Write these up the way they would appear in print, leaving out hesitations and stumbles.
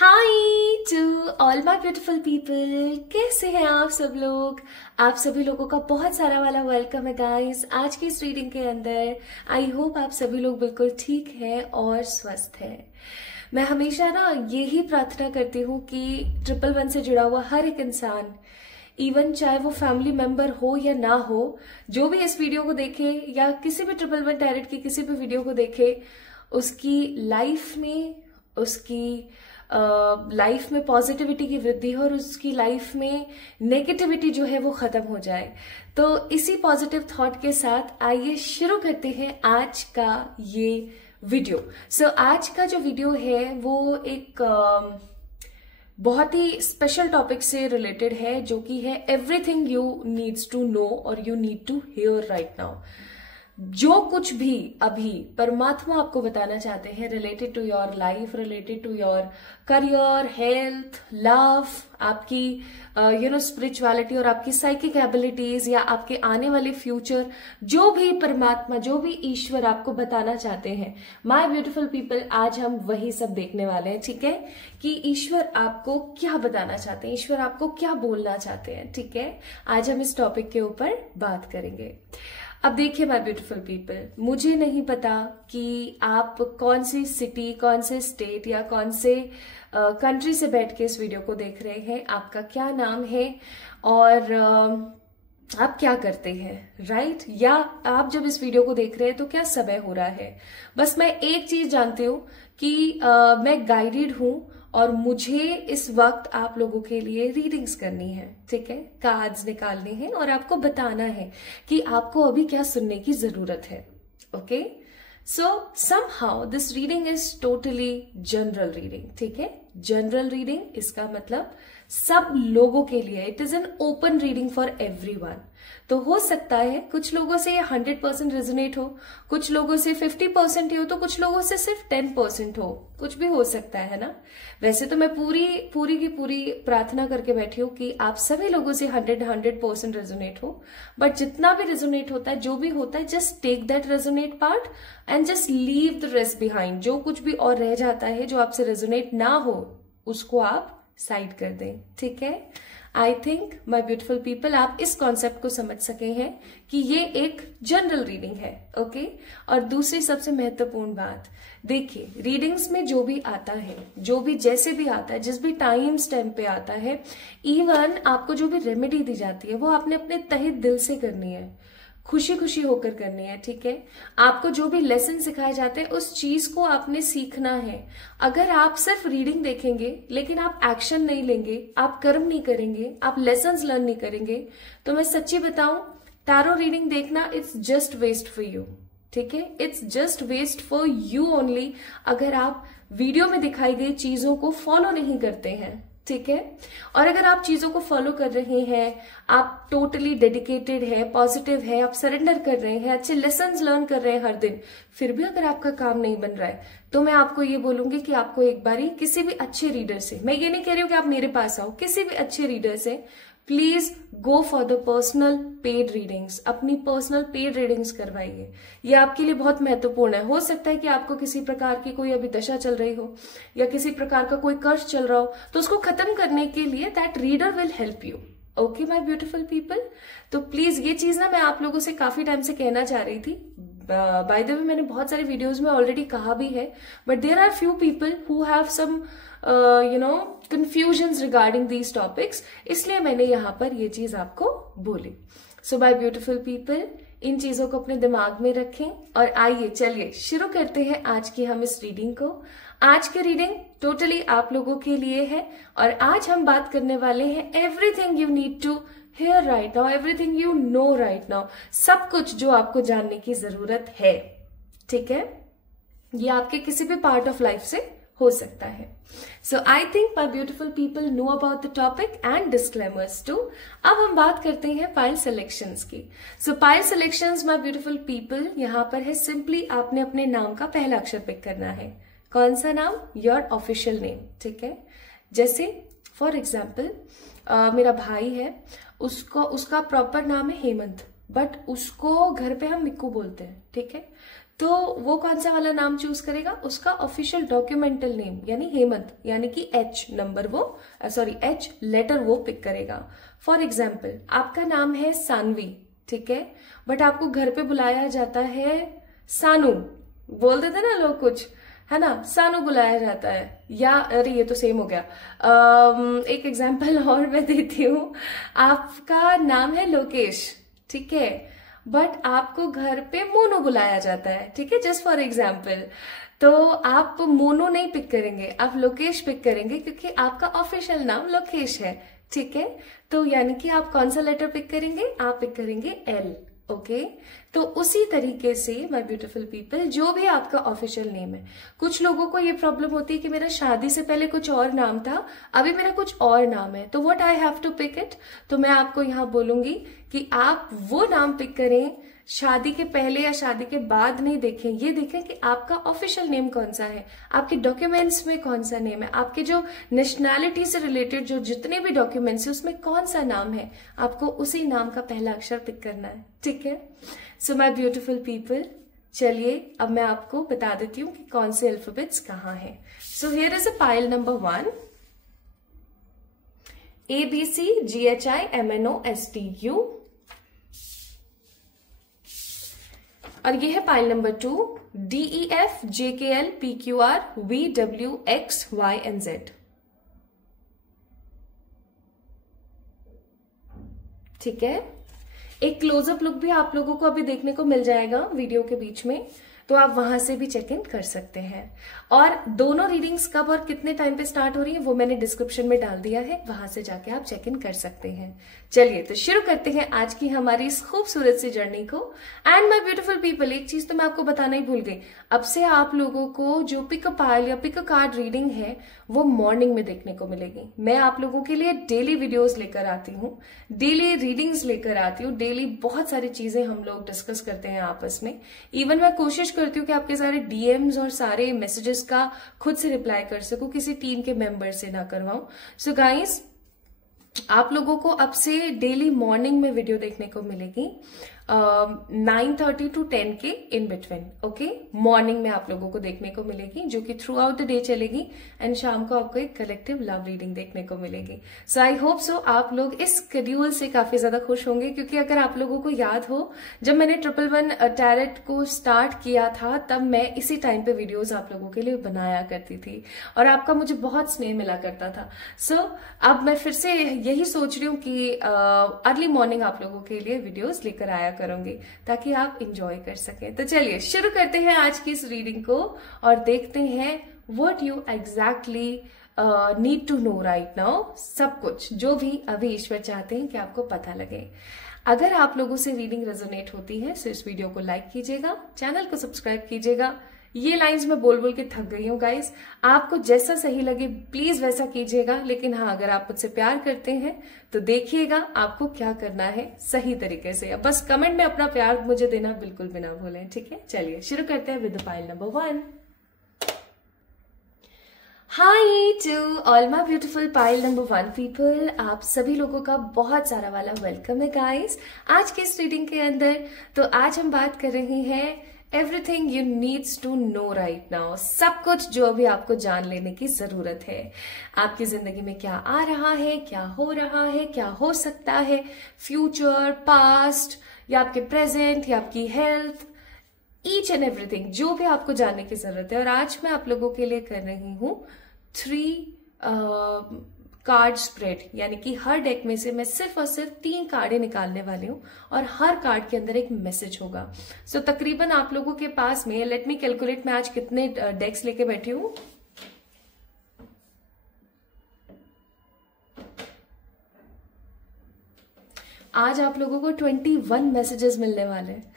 High to all my beautiful people. कैसे हैं आप सब लोग? आप सभी लोगों का बहुत सारा वाला वेलकम है गाइस आज की इस रीडिंग के अंदर। आई होप आप सभी लोग बिल्कुल ठीक हैं और स्वस्थ हैं। मैं हमेशा ना यही प्रार्थना करती हूँ कि 111 से जुड़ा हुआ हर एक इंसान, इवन चाहे वो फैमिली मेंबर हो या ना हो, जो भी इस वीडियो को देखे या किसी भी 111 टैरेट की किसी भी वीडियो को देखे, उसकी लाइफ में पॉजिटिविटी की वृद्धि हो और उसकी लाइफ में नेगेटिविटी जो है वो खत्म हो जाए। तो इसी पॉजिटिव थॉट के साथ आइए शुरू करते हैं आज का ये वीडियो। आज का जो वीडियो है वो एक बहुत ही स्पेशल टॉपिक से रिलेटेड है, जो कि है everything you needs to know और you need to hear right now. जो कुछ भी अभी परमात्मा आपको बताना चाहते हैं related to your life, related to your career, health, love, आपकी स्पिरिचुअलिटी और आपकी साइकिक एबिलिटीज या आपके आने वाले फ्यूचर, जो भी परमात्मा, जो भी ईश्वर आपको बताना चाहते हैं, माय ब्यूटीफुल पीपल, आज हम वही सब देखने वाले हैं। ठीक है, कि ईश्वर आपको क्या बताना चाहते हैं, ईश्वर आपको क्या बोलना चाहते हैं। ठीक है, आज हम इस टॉपिक के ऊपर बात करेंगे। अब देखिए माय ब्यूटीफुल पीपल, मुझे नहीं पता कि आप कौन सी सिटी, कौन से स्टेट या कौन से कंट्री से बैठ के इस वीडियो को देख रहे हैं, आपका क्या नाम है और आप क्या करते हैं, राइट? या आप जब इस वीडियो को देख रहे हैं तो क्या समय हो रहा है। बस मैं एक चीज जानती हूँ कि मैं गाइडेड हूं और मुझे इस वक्त आप लोगों के लिए रीडिंग्स करनी है। ठीक है, कार्ड्स निकालने हैं और आपको बताना है कि आपको अभी क्या सुनने की जरूरत है। Okay, so somehow this reading is totally general reading. ठीक है, जनरल रीडिंग, इसका मतलब सब लोगों के लिए, it is an open reading for everyone. तो हो सकता है कुछ लोगों से ये 100% रेजोनेट हो, कुछ लोगों से 50% ही हो, तो कुछ लोगों से सिर्फ 10% हो, कुछ भी हो सकता है ना। वैसे तो मैं पूरी की पूरी प्रार्थना करके बैठी हूँ कि आप सभी लोगों से 100% रेजोनेट हो, बट जितना भी रेजोनेट होता है, जो भी होता है, just take that resonate part and just leave the rest behind. जो कुछ भी और रह जाता है, जो आपसे रेजोनेट ना हो, उसको आप साइड कर दें। ठीक है, आई थिंक माई ब्यूटिफुल पीपल, आप इस कॉन्सेप्ट को समझ सके हैं कि ये एक जनरल रीडिंग है। ओके, और दूसरी सबसे महत्वपूर्ण बात, देखिए रीडिंग्स में जो भी आता है, जो भी जैसे भी आता है, जिस भी टाइम स्टैम्प पे आता है, इवन आपको जो भी रेमेडी दी जाती है, वो आपने अपने तहे दिल से करनी है, खुशी खुशी होकर करनी है। ठीक है, आपको जो भी लेसन सिखाए जाते हैं, उस चीज को आपने सीखना है। अगर आप सिर्फ रीडिंग देखेंगे लेकिन आप एक्शन नहीं लेंगे, आप कर्म नहीं करेंगे, आप लेसन्स लर्न नहीं करेंगे, तो मैं सच्ची बताऊं, टैरो रीडिंग देखना it's just waste for you. ठीक है, it's just waste for you only, अगर आप वीडियो में दिखाई गई चीजों को फॉलो नहीं करते हैं। ठीक है, और अगर आप चीजों को फॉलो कर रहे हैं, आप टोटली डेडिकेटेड है, पॉजिटिव है, आप सरेंडर कर रहे हैं, अच्छे लेसन्स लर्न कर रहे हैं हर दिन, फिर भी अगर आपका काम नहीं बन रहा है, तो मैं आपको ये बोलूंगी कि आपको एक बारी किसी भी अच्छे रीडर से, मैं ये नहीं कह रही हूं कि आप मेरे पास आओ, किसी भी अच्छे रीडर से please go for the personal paid readings, अपनी पर्सनल पेड रीडिंग्स करवाइए। ये आपके लिए बहुत महत्वपूर्ण है। हो सकता है कि आपको किसी प्रकार की कोई अभी दशा चल रही हो या किसी प्रकार का कोई कर्ज चल रहा हो, तो उसको खत्म करने के लिए that reader will help you. Okay my beautiful people, तो प्लीज ये चीज ना मैं आप लोगों से काफी टाइम से कहना चाह रही थी। बाय द वे, मैंने बहुत सारे वीडियोज में ऑलरेडी कहा भी है, but there are few people who have some confusions regarding these topics, इसलिए मैंने यहाँ पर ये चीज आपको बोली। सो माय ब्यूटीफुल पीपल, इन चीजों को अपने दिमाग में रखें और आइए चलिए शुरू करते हैं आज की हम इस रीडिंग को। आज की रीडिंग टोटली आप लोगों के लिए है और आज हम बात करने वाले हैं everything you need to hear right now, everything you know right now, सब कुछ जो आपको जानने की जरूरत है। ठीक है, ये आपके किसी भी पार्ट ऑफ लाइफ से हो सकता है। So I think my beautiful people know about the topic and disclaimers too. अब हम बात करते हैं पाइल सिलेक्शंस की। So pile selections my beautiful people, यहाँ पर है सिंपली आपने अपने नाम का पहला अक्षर पिक करना है। कौन सा नाम? Your official name. ठीक है, जैसे फॉर एग्जाम्पल मेरा भाई है, उसका प्रॉपर नाम है हेमंत, बट उसको घर पे हम मिक्कू बोलते हैं। ठीक है, तो वो कौन सा वाला नाम चूज करेगा? उसका ऑफिशियल डॉक्यूमेंटल नेम यानी हेमंत, यानी कि एच नंबर वो एच लेटर वो पिक करेगा। फॉर एग्जाम्पल आपका नाम है सानवी, ठीक है, बट आपको घर पे बुलाया जाता है सानू, बोल देते ना लोग कुछ, है ना, सानू बुलाया जाता है, या अरे ये तो सेम हो गया। एक एग्जाम्पल और मैं देती हूँ, आपका नाम है लोकेश, ठीक है, बट आपको घर पे मोनू बुलाया जाता है, ठीक है, जस्ट फॉर एग्जाम्पल। तो आप मोनू नहीं पिक करेंगे, आप लोकेश पिक करेंगे क्योंकि आपका ऑफिशियल नाम लोकेश है, ठीक है। तो यानी कि आप कौन सा लेटर पिक करेंगे? आप पिक करेंगे एल, ओके। तो उसी तरीके से माय ब्यूटीफुल पीपल, जो भी आपका ऑफिशियल नेम है, कुछ लोगों को ये प्रॉब्लम होती है कि मेरा शादी से पहले कुछ और नाम था, अभी मेरा कुछ और नाम है, तो what I have to pick it. तो मैं आपको यहां बोलूंगी कि आप वो नाम पिक करें, शादी के पहले या शादी के बाद नहीं देखें, ये देखें कि आपका ऑफिशियल नेम कौन सा है, आपके डॉक्यूमेंट्स में कौन सा नेम है, आपके जो नेशनैलिटी से रिलेटेड जो जितने भी डॉक्यूमेंट्स है उसमें कौन सा नाम है, आपको उसी नाम का पहला अक्षर पिक करना है, ठीक है। सो माय ब्यूटीफुल पीपल, चलिए अब मैं आपको बता देती हूँ कि कौन से अल्फाबेट्स कहाँ हैं। So here is a pile number 1, ABCGHIMNOSTU, और ये है पाइल नंबर 2, DEFJKLPQRVWXYNZ, ठीक है। एक क्लोजअप लुक भी आप लोगों को अभी देखने को मिल जाएगा वीडियो के बीच में, तो आप वहां से भी चेक इन कर सकते हैं। और दोनों रीडिंग्स कब और कितने टाइम पे स्टार्ट हो रही है वो मैंने डिस्क्रिप्शन में डाल दिया है, वहां से जाके आप चेक इन कर सकते हैं। चलिए तो शुरू करते हैं आज की हमारी इस खूबसूरत सी जर्नी को। एंड माय ब्यूटीफुल पीपल, एक चीज तो मैं आपको बताना ही भूल गई, अब से आप लोगों को जो पिक अ पाइल या पिक अ कार्ड रीडिंग है वो मॉर्निंग में देखने को मिलेगी। मैं आप लोगों के लिए डेली वीडियोस लेकर आती हूँ, डेली रीडिंग्स लेकर आती हूँ, डेली बहुत सारी चीजें हम लोग डिस्कस करते हैं आपस में। इवन मैं कोशिश करती हूँ कि आपके सारे डीएम्स और सारे मैसेजेस का खुद से रिप्लाई कर सकूं, किसी टीम के मेंबर से ना करवाऊं। सो गाइस, आप लोगों को अब से डेली मॉर्निंग में वीडियो देखने को मिलेगी 9:30 to 10 के इन बिटवीन, ओके। मॉर्निंग में आप लोगों को देखने को मिलेगी, जो कि थ्रू आउट द डे चलेगी, एंड शाम को आपको एक कलेक्टिव लव रीडिंग देखने को मिलेगी। सो आई होप सो आप लोग इस शेड्यूल से काफी ज्यादा खुश होंगे, क्योंकि अगर आप लोगों को याद हो, जब मैंने 111 टैरेट को स्टार्ट किया था तब मैं इसी टाइम पे वीडियोज आप लोगों के लिए बनाया करती थी और आपका मुझे बहुत स्नेह मिला करता था। सो अब मैं फिर से यही सोच रही हूँ कि अर्ली मॉर्निंग आप लोगों के लिए वीडियोज लेकर आया करूंगी ताकि आप इंजॉय कर सकें। तो चलिए शुरू करते हैं आज की इस रीडिंग को और देखते हैं what you exactly need to know right now. सब कुछ जो भी अभी ईश्वर चाहते हैं कि आपको पता लगे। अगर आप लोगों से रीडिंग रेजोनेट होती है तो इस वीडियो को लाइक कीजिएगा, चैनल को सब्सक्राइब कीजिएगा। ये लाइंस मैं बोल बोल के थक गई हूँ गाइस, आपको जैसा सही लगे प्लीज वैसा कीजिएगा, लेकिन हाँ अगर आप मुझसे प्यार करते हैं तो देखिएगा आपको क्या करना है सही तरीके से। बस कमेंट में अपना प्यार मुझे देना बिल्कुल बिना भूलें, ठीक है। चलिए शुरू करते हैं with pile number 1। Hi to all my beautiful pile number 1 people, आप सभी लोगों का बहुत सारा वाला वेलकम है गाइस आज की इस रीडिंग के अंदर। तो आज हम बात कर रहे हैं everything you needs to know right now, सब कुछ जो अभी आपको जान लेने की जरूरत है। आपकी जिंदगी में क्या आ रहा है, क्या हो रहा है, क्या हो सकता है, फ्यूचर, पास्ट, या आपके प्रेजेंट, या आपकी हेल्थ, ईच एंड एवरीथिंग जो भी आपको जानने की जरूरत है। और आज मैं आप लोगों के लिए कर रही हूं 3 कार्ड स्प्रेड, यानी कि हर डेक में से मैं सिर्फ और सिर्फ 3 कार्डें निकालने वाली हूँ और हर कार्ड के अंदर एक मैसेज होगा। सो तकरीबन आप लोगों के पास में, लेट मी कैलकुलेट, मैं आज कितने डेक्स लेके बैठी हूँ। आज आप लोगों को 21 मैसेजेस मिलने वाले हैं।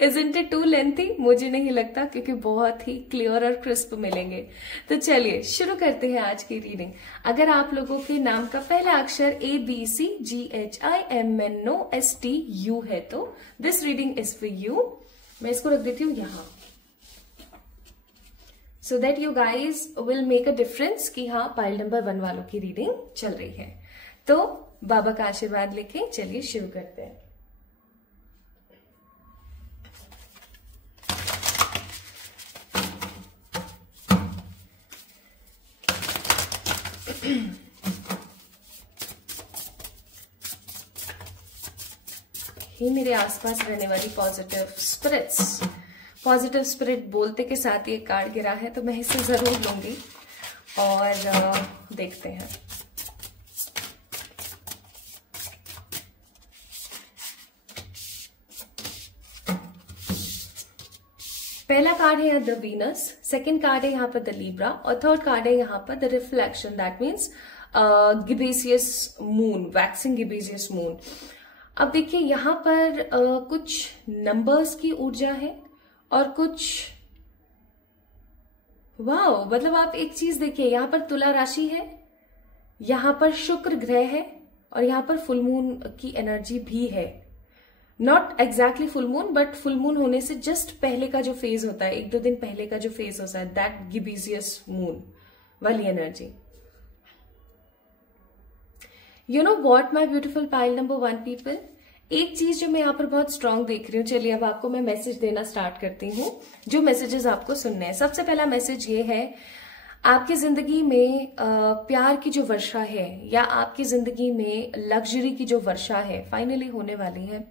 Isn't it too lengthy? मुझे नहीं लगता, क्योंकि बहुत ही क्लियर और क्रिस्प मिलेंगे। तो चलिए शुरू करते हैं आज की रीडिंग। अगर आप लोगों के नाम का पहला अक्षर ABCGHIMNOSTU है तो this reading is for you. मैं इसको रख देती हूँ यहाँ, so that you guys will make a difference कि हाँ पाइल नंबर 1 वालों की रीडिंग चल रही है। तो बाबा का आशीर्वाद लेके चलिए शुरू करते हैं। ही मेरे आसपास रहने वाली पॉजिटिव स्पिरिट्स। पॉजिटिव स्पिरिट बोलते के साथ ये कार्ड गिरा है, तो मैं इसे जरूर लूंगी और देखते हैं। पहला कार्ड है यहाँ द वीनस, सेकेंड कार्ड है यहाँ पर द लिब्रा और थर्ड कार्ड है यहाँ पर the reflection, that means gibbous moon, waxing gibbous moon. अब देखिए यहाँ पर कुछ नंबर्स की ऊर्जा है और कुछ, वाओ, मतलब आप एक चीज देखिए, यहाँ पर तुला राशि है, यहाँ पर शुक्र ग्रह है और यहाँ पर फुल मून की एनर्जी भी है। Not exactly full moon, but full moon होने से जस्ट पहले का जो फेज होता है, 1-2 दिन पहले का जो फेज होता है, दैट गिबेसियस मून वाली energy. You know what my beautiful pile number 1 people, एक चीज जो मैं यहाँ पर बहुत स्ट्रांग देख रही हूँ। चलिए अब आपको मैं मैसेज देना स्टार्ट करती हूँ, जो मैसेजेस आपको सुनने हैं। सबसे पहला मैसेज ये है, आपकी जिंदगी में प्यार की जो वर्षा है या आपकी जिंदगी में लग्जरी की जो वर्षा है फाइनली होने वाली है।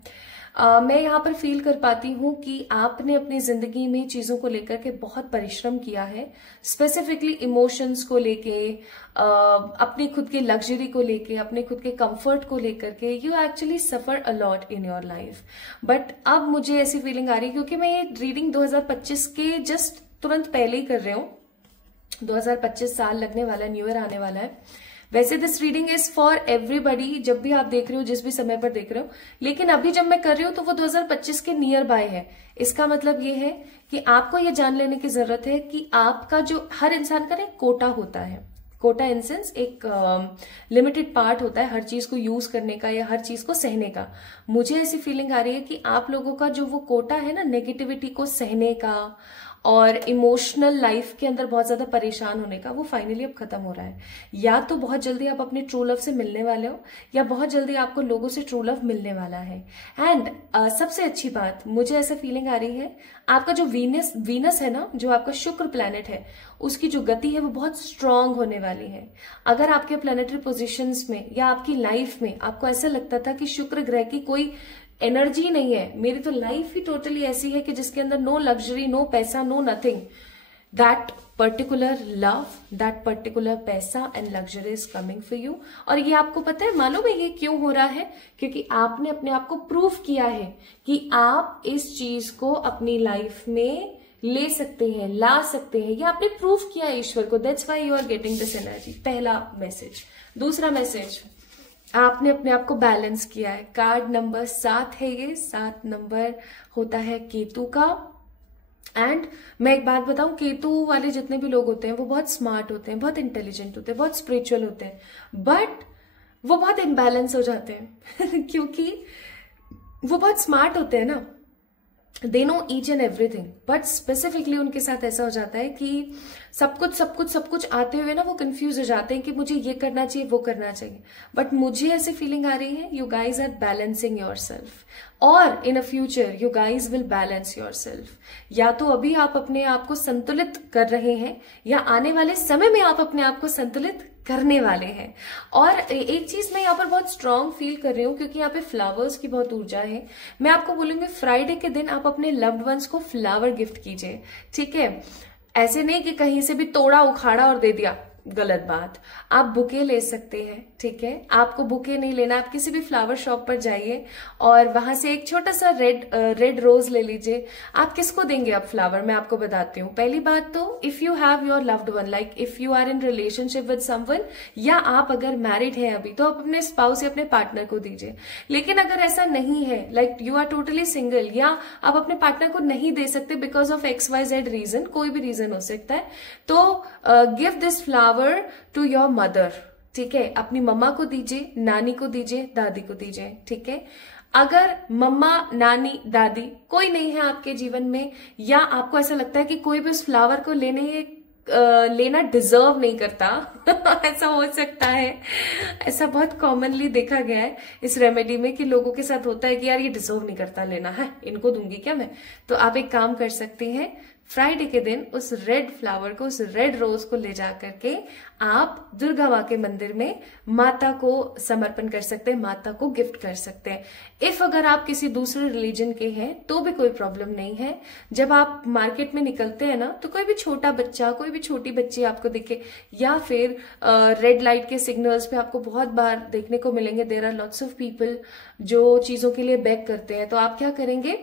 मैं यहाँ पर फील कर पाती हूँ कि आपने अपनी जिंदगी में चीजों को लेकर के बहुत परिश्रम किया है, स्पेसिफिकली इमोशंस को लेके, अपनी खुद के लग्जरी को लेके, अपने खुद के कंफर्ट को लेकर के। You actually suffer a lot in your life, but अब मुझे ऐसी फीलिंग आ रही है, क्योंकि मैं ये रीडिंग 2025 के जस्ट तुरंत पहले ही कर रही हूँ। 2025 साल लगने वाला है, न्यू ईयर आने वाला है। वैसे this reading is for everybody, जब भी आप देख रहे हो, जिस भी समय पर देख रहे हो, लेकिन अभी जब मैं कर रही हूं तो वो 2025 के नियर बाय है। इसका मतलब ये है कि आपको ये जान लेने की जरूरत है कि आपका जो, हर इंसान का एक कोटा होता है। कोटा इन सेंस एक लिमिटेड पार्ट होता है हर चीज को यूज करने का या हर चीज को सहने का। मुझे ऐसी फीलिंग आ रही है कि आप लोगों का जो वो कोटा है ना, नेगेटिविटी को सहने का और इमोशनल लाइफ के अंदर बहुत ज्यादा परेशान होने का, वो फाइनली अब खत्म हो रहा है। या तो बहुत जल्दी आप अपने ट्रू लव से मिलने वाले हो, या बहुत जल्दी आपको लोगों से ट्रू लव मिलने वाला है। एंड सबसे अच्छी बात, मुझे ऐसा फीलिंग आ रही है, आपका जो वीनस है ना, जो आपका शुक्र प्लैनेट है, उसकी जो गति है वो बहुत स्ट्रांग होने वाली है। अगर आपके प्लैनेटरी पोजिशंस में या आपकी लाइफ में आपको ऐसा लगता था कि शुक्र ग्रह की कोई एनर्जी नहीं है, मेरी तो लाइफ ही टोटली ऐसी है कि जिसके अंदर नो लग्जरी, नो पैसा, no nothing, that particular love, that particular पैसा and luxury is coming for you. और ये आपको पता है, मालूम है ये क्यों हो रहा है? क्योंकि आपने अपने आप को प्रूव किया है कि आप इस चीज को अपनी लाइफ में ले सकते हैं, ला सकते हैं। ये आपने प्रूव किया ईश्वर को, that's why you are getting this energy. पहला मैसेज। दूसरा मैसेज, आपने अपने आप को बैलेंस किया है। कार्ड नंबर 7 है ये, 7 नंबर होता है केतु का। एंड मैं एक बात बताऊं, केतु वाले जितने भी लोग होते हैं वो बहुत स्मार्ट होते हैं, बहुत इंटेलिजेंट होते हैं, बहुत स्पिरिचुअल होते हैं, बट वो बहुत इम्बैलेंस हो जाते हैं क्योंकि वो बहुत स्मार्ट होते हैं ना, they know each and everything, but specifically उनके साथ ऐसा हो जाता है कि सब कुछ आते हुए ना वो कंफ्यूज हो जाते हैं कि मुझे ये करना चाहिए, वो करना चाहिए। बट मुझे ऐसी फीलिंग आ रही है, you guys are balancing yourself, और in a future you guys will balance yourself. या तो अभी आप अपने आप को संतुलित कर रहे हैं, या आने वाले समय में आप अपने आप को संतुलित करने वाले हैं। और एक चीज मैं यहाँ पर बहुत स्ट्रांग फील कर रही हूँ, क्योंकि यहाँ पे फ्लावर्स की बहुत ऊर्जा है। मैं आपको बोलूंगी फ्राइडे के दिन आप अपने लव्ड वंस को फ्लावर गिफ्ट कीजिए, ठीक है? ऐसे नहीं कि कहीं से भी तोड़ा उखाड़ा और दे दिया, गलत बात। आप बुके ले सकते हैं, ठीक है? आपको बुके नहीं लेना, आप किसी भी फ्लावर शॉप पर जाइए और वहां से एक छोटा सा रेड रोज ले लीजिए। आप किसको देंगे अब फ्लावर, मैं आपको बताती हूँ। पहली बात तो, if you have your loved one, like if you are in relationship with someone, या आप अगर मैरिड हैं अभी, तो आप अपने स्पाउस या अपने पार्टनर को दीजिए। लेकिन अगर ऐसा नहीं है, like you are totally single, या आप अपने पार्टनर को नहीं दे सकते बिकॉज ऑफ XYZ रीजन, कोई भी रीजन हो सकता है, तो give this flower to your mother, ठीक है? अपनी मम्मा को दीजिए, नानी को दीजिए, दादी को दीजिए, ठीक है? अगर मम्मा, नानी, दादी कोई नहीं है आपके जीवन में, या आपको ऐसा लगता है कि कोई भी उस फ्लावर को लेना डिजर्व नहीं करता ऐसा हो सकता है, ऐसा बहुत कॉमनली देखा गया है इस रेमेडी में कि लोगों के साथ होता है कि यार ये डिजर्व नहीं करता लेना है, इनको दूंगी क्या मैं? तो आप एक काम कर सकते हैं, फ्राइडे के दिन उस रेड फ्लावर को, उस रेड रोज को ले जा करके आप दुर्गा माँ के मंदिर में माता को समर्पण कर सकते हैं, माता को गिफ्ट कर सकते हैं। इफ अगर आप किसी दूसरे रिलीजन के हैं तो भी कोई प्रॉब्लम नहीं है। जब आप मार्केट में निकलते हैं ना, तो कोई भी छोटा बच्चा, कोई भी छोटी बच्ची आपको दिखे, या फिर रेड लाइट के सिग्नल्स पे आपको बहुत बार देखने को मिलेंगे, there are lots of people जो चीजों के लिए बेग करते हैं। तो आप क्या करेंगे,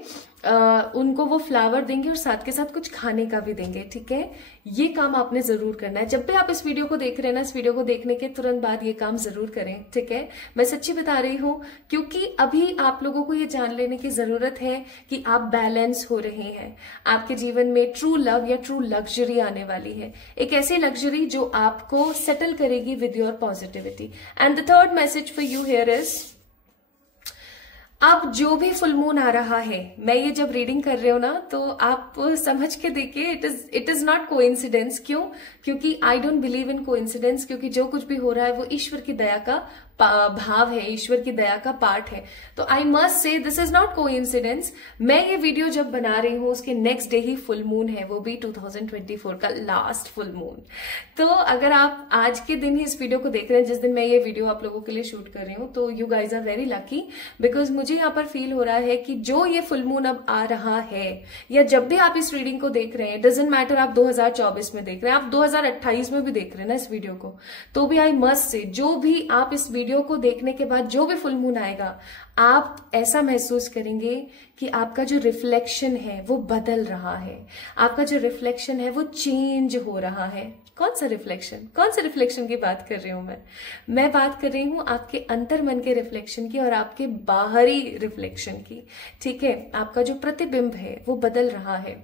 उनको वो फ्लावर देंगे और साथ के साथ कुछ खाने का भी देंगे, ठीक है। ये काम आपने जरूर करना है। जब भी आप इस वीडियो को देख रहे हैं ना, इस वीडियो को देखने के तुरंत बाद ये काम जरूर करें, ठीक है। मैं सच्ची बता रही हूँ, क्योंकि अभी आप लोगों को ये जान लेने की जरूरत है कि आप बैलेंस हो रहे हैं। आपके जीवन में ट्रू लव या ट्रू लग्जरी आने वाली है, एक ऐसी लग्जरी जो आपको सेटल करेगी with your positivity. And the third message for you here is, अब जो भी फुल मून आ रहा है, मैं ये जब रीडिंग कर रहे हो ना, तो आप समझ के देखिए, इट इज नॉट कोइंसिडेंस। क्यों? क्योंकि I don't believe in coincidence, क्योंकि जो कुछ भी हो रहा है वो ईश्वर की दया का भाव है, ईश्वर की दया का पार्ट है। तो I must say this is not coincidence. मैं ये वीडियो जब बना रही हूँ उसके नेक्स्ट डे ही फुल मून है, वो भी 2024 का लास्ट फुल मून। तो अगर आप आज के दिन ही इस वीडियो को देख रहे हैं, जिस दिन मैं ये वीडियो आप लोगों के लिए शूट कर रही हूँ, तो you guys are very lucky, because मुझे यहाँ पर फील हो रहा है कि जो ये फुल मून अब आ रहा है, या जब भी आप इस रीडिंग को देख रहे हैं, डजंट मैटर आप 2024 में देख रहे हैं, आप 2028 में भी देख रहे हैं ना इस वीडियो को, तो भी आई मस्ट से, जो भी आप इस वीडियो को देखने के बाद जो भी फुल मून आएगा, आप ऐसा महसूस करेंगे कि आपका जो रिफ्लेक्शन है वो बदल रहा है, आपका जो रिफ्लेक्शन है वो चेंज हो रहा है। कौन सा रिफ्लेक्शन की बात कर रही हूं मैं बात कर रही हूं आपके अंतर मन के रिफ्लेक्शन की और आपके बाहरी रिफ्लेक्शन की, ठीक है। आपका जो प्रतिबिंब है वो बदल रहा है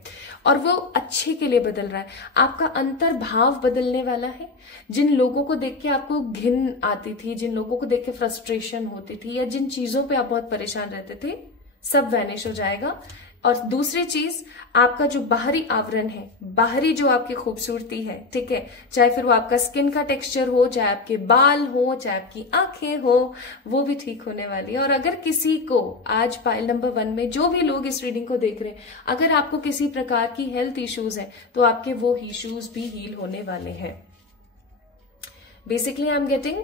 और वो अच्छे के लिए बदल रहा है। आपका अंतर भाव बदलने वाला है। जिन लोगों को देख के आपको घिन आती थी, जिन लोगों को देख के फ्रस्ट्रेशन होती थी, या जिन चीजों पे आप बहुत परेशान रहते थे, सब वैनिश हो जाएगा। और दूसरी चीज, आपका जो बाहरी आवरण है, बाहरी जो आपकी खूबसूरती है, ठीक है, चाहे फिर वो आपका स्किन का टेक्सचर हो, चाहे आपके बाल हो, चाहे आपकी आंखें हो, वो भी ठीक होने वाली है। और अगर किसी को आज पाइल नंबर 1 में जो भी लोग इस रीडिंग को देख रहे हैं, अगर आपको किसी प्रकार की हेल्थ इश्यूज है, तो आपके वो इश्यूज भी हील होने वाले हैं। बेसिकली आई एम गेटिंग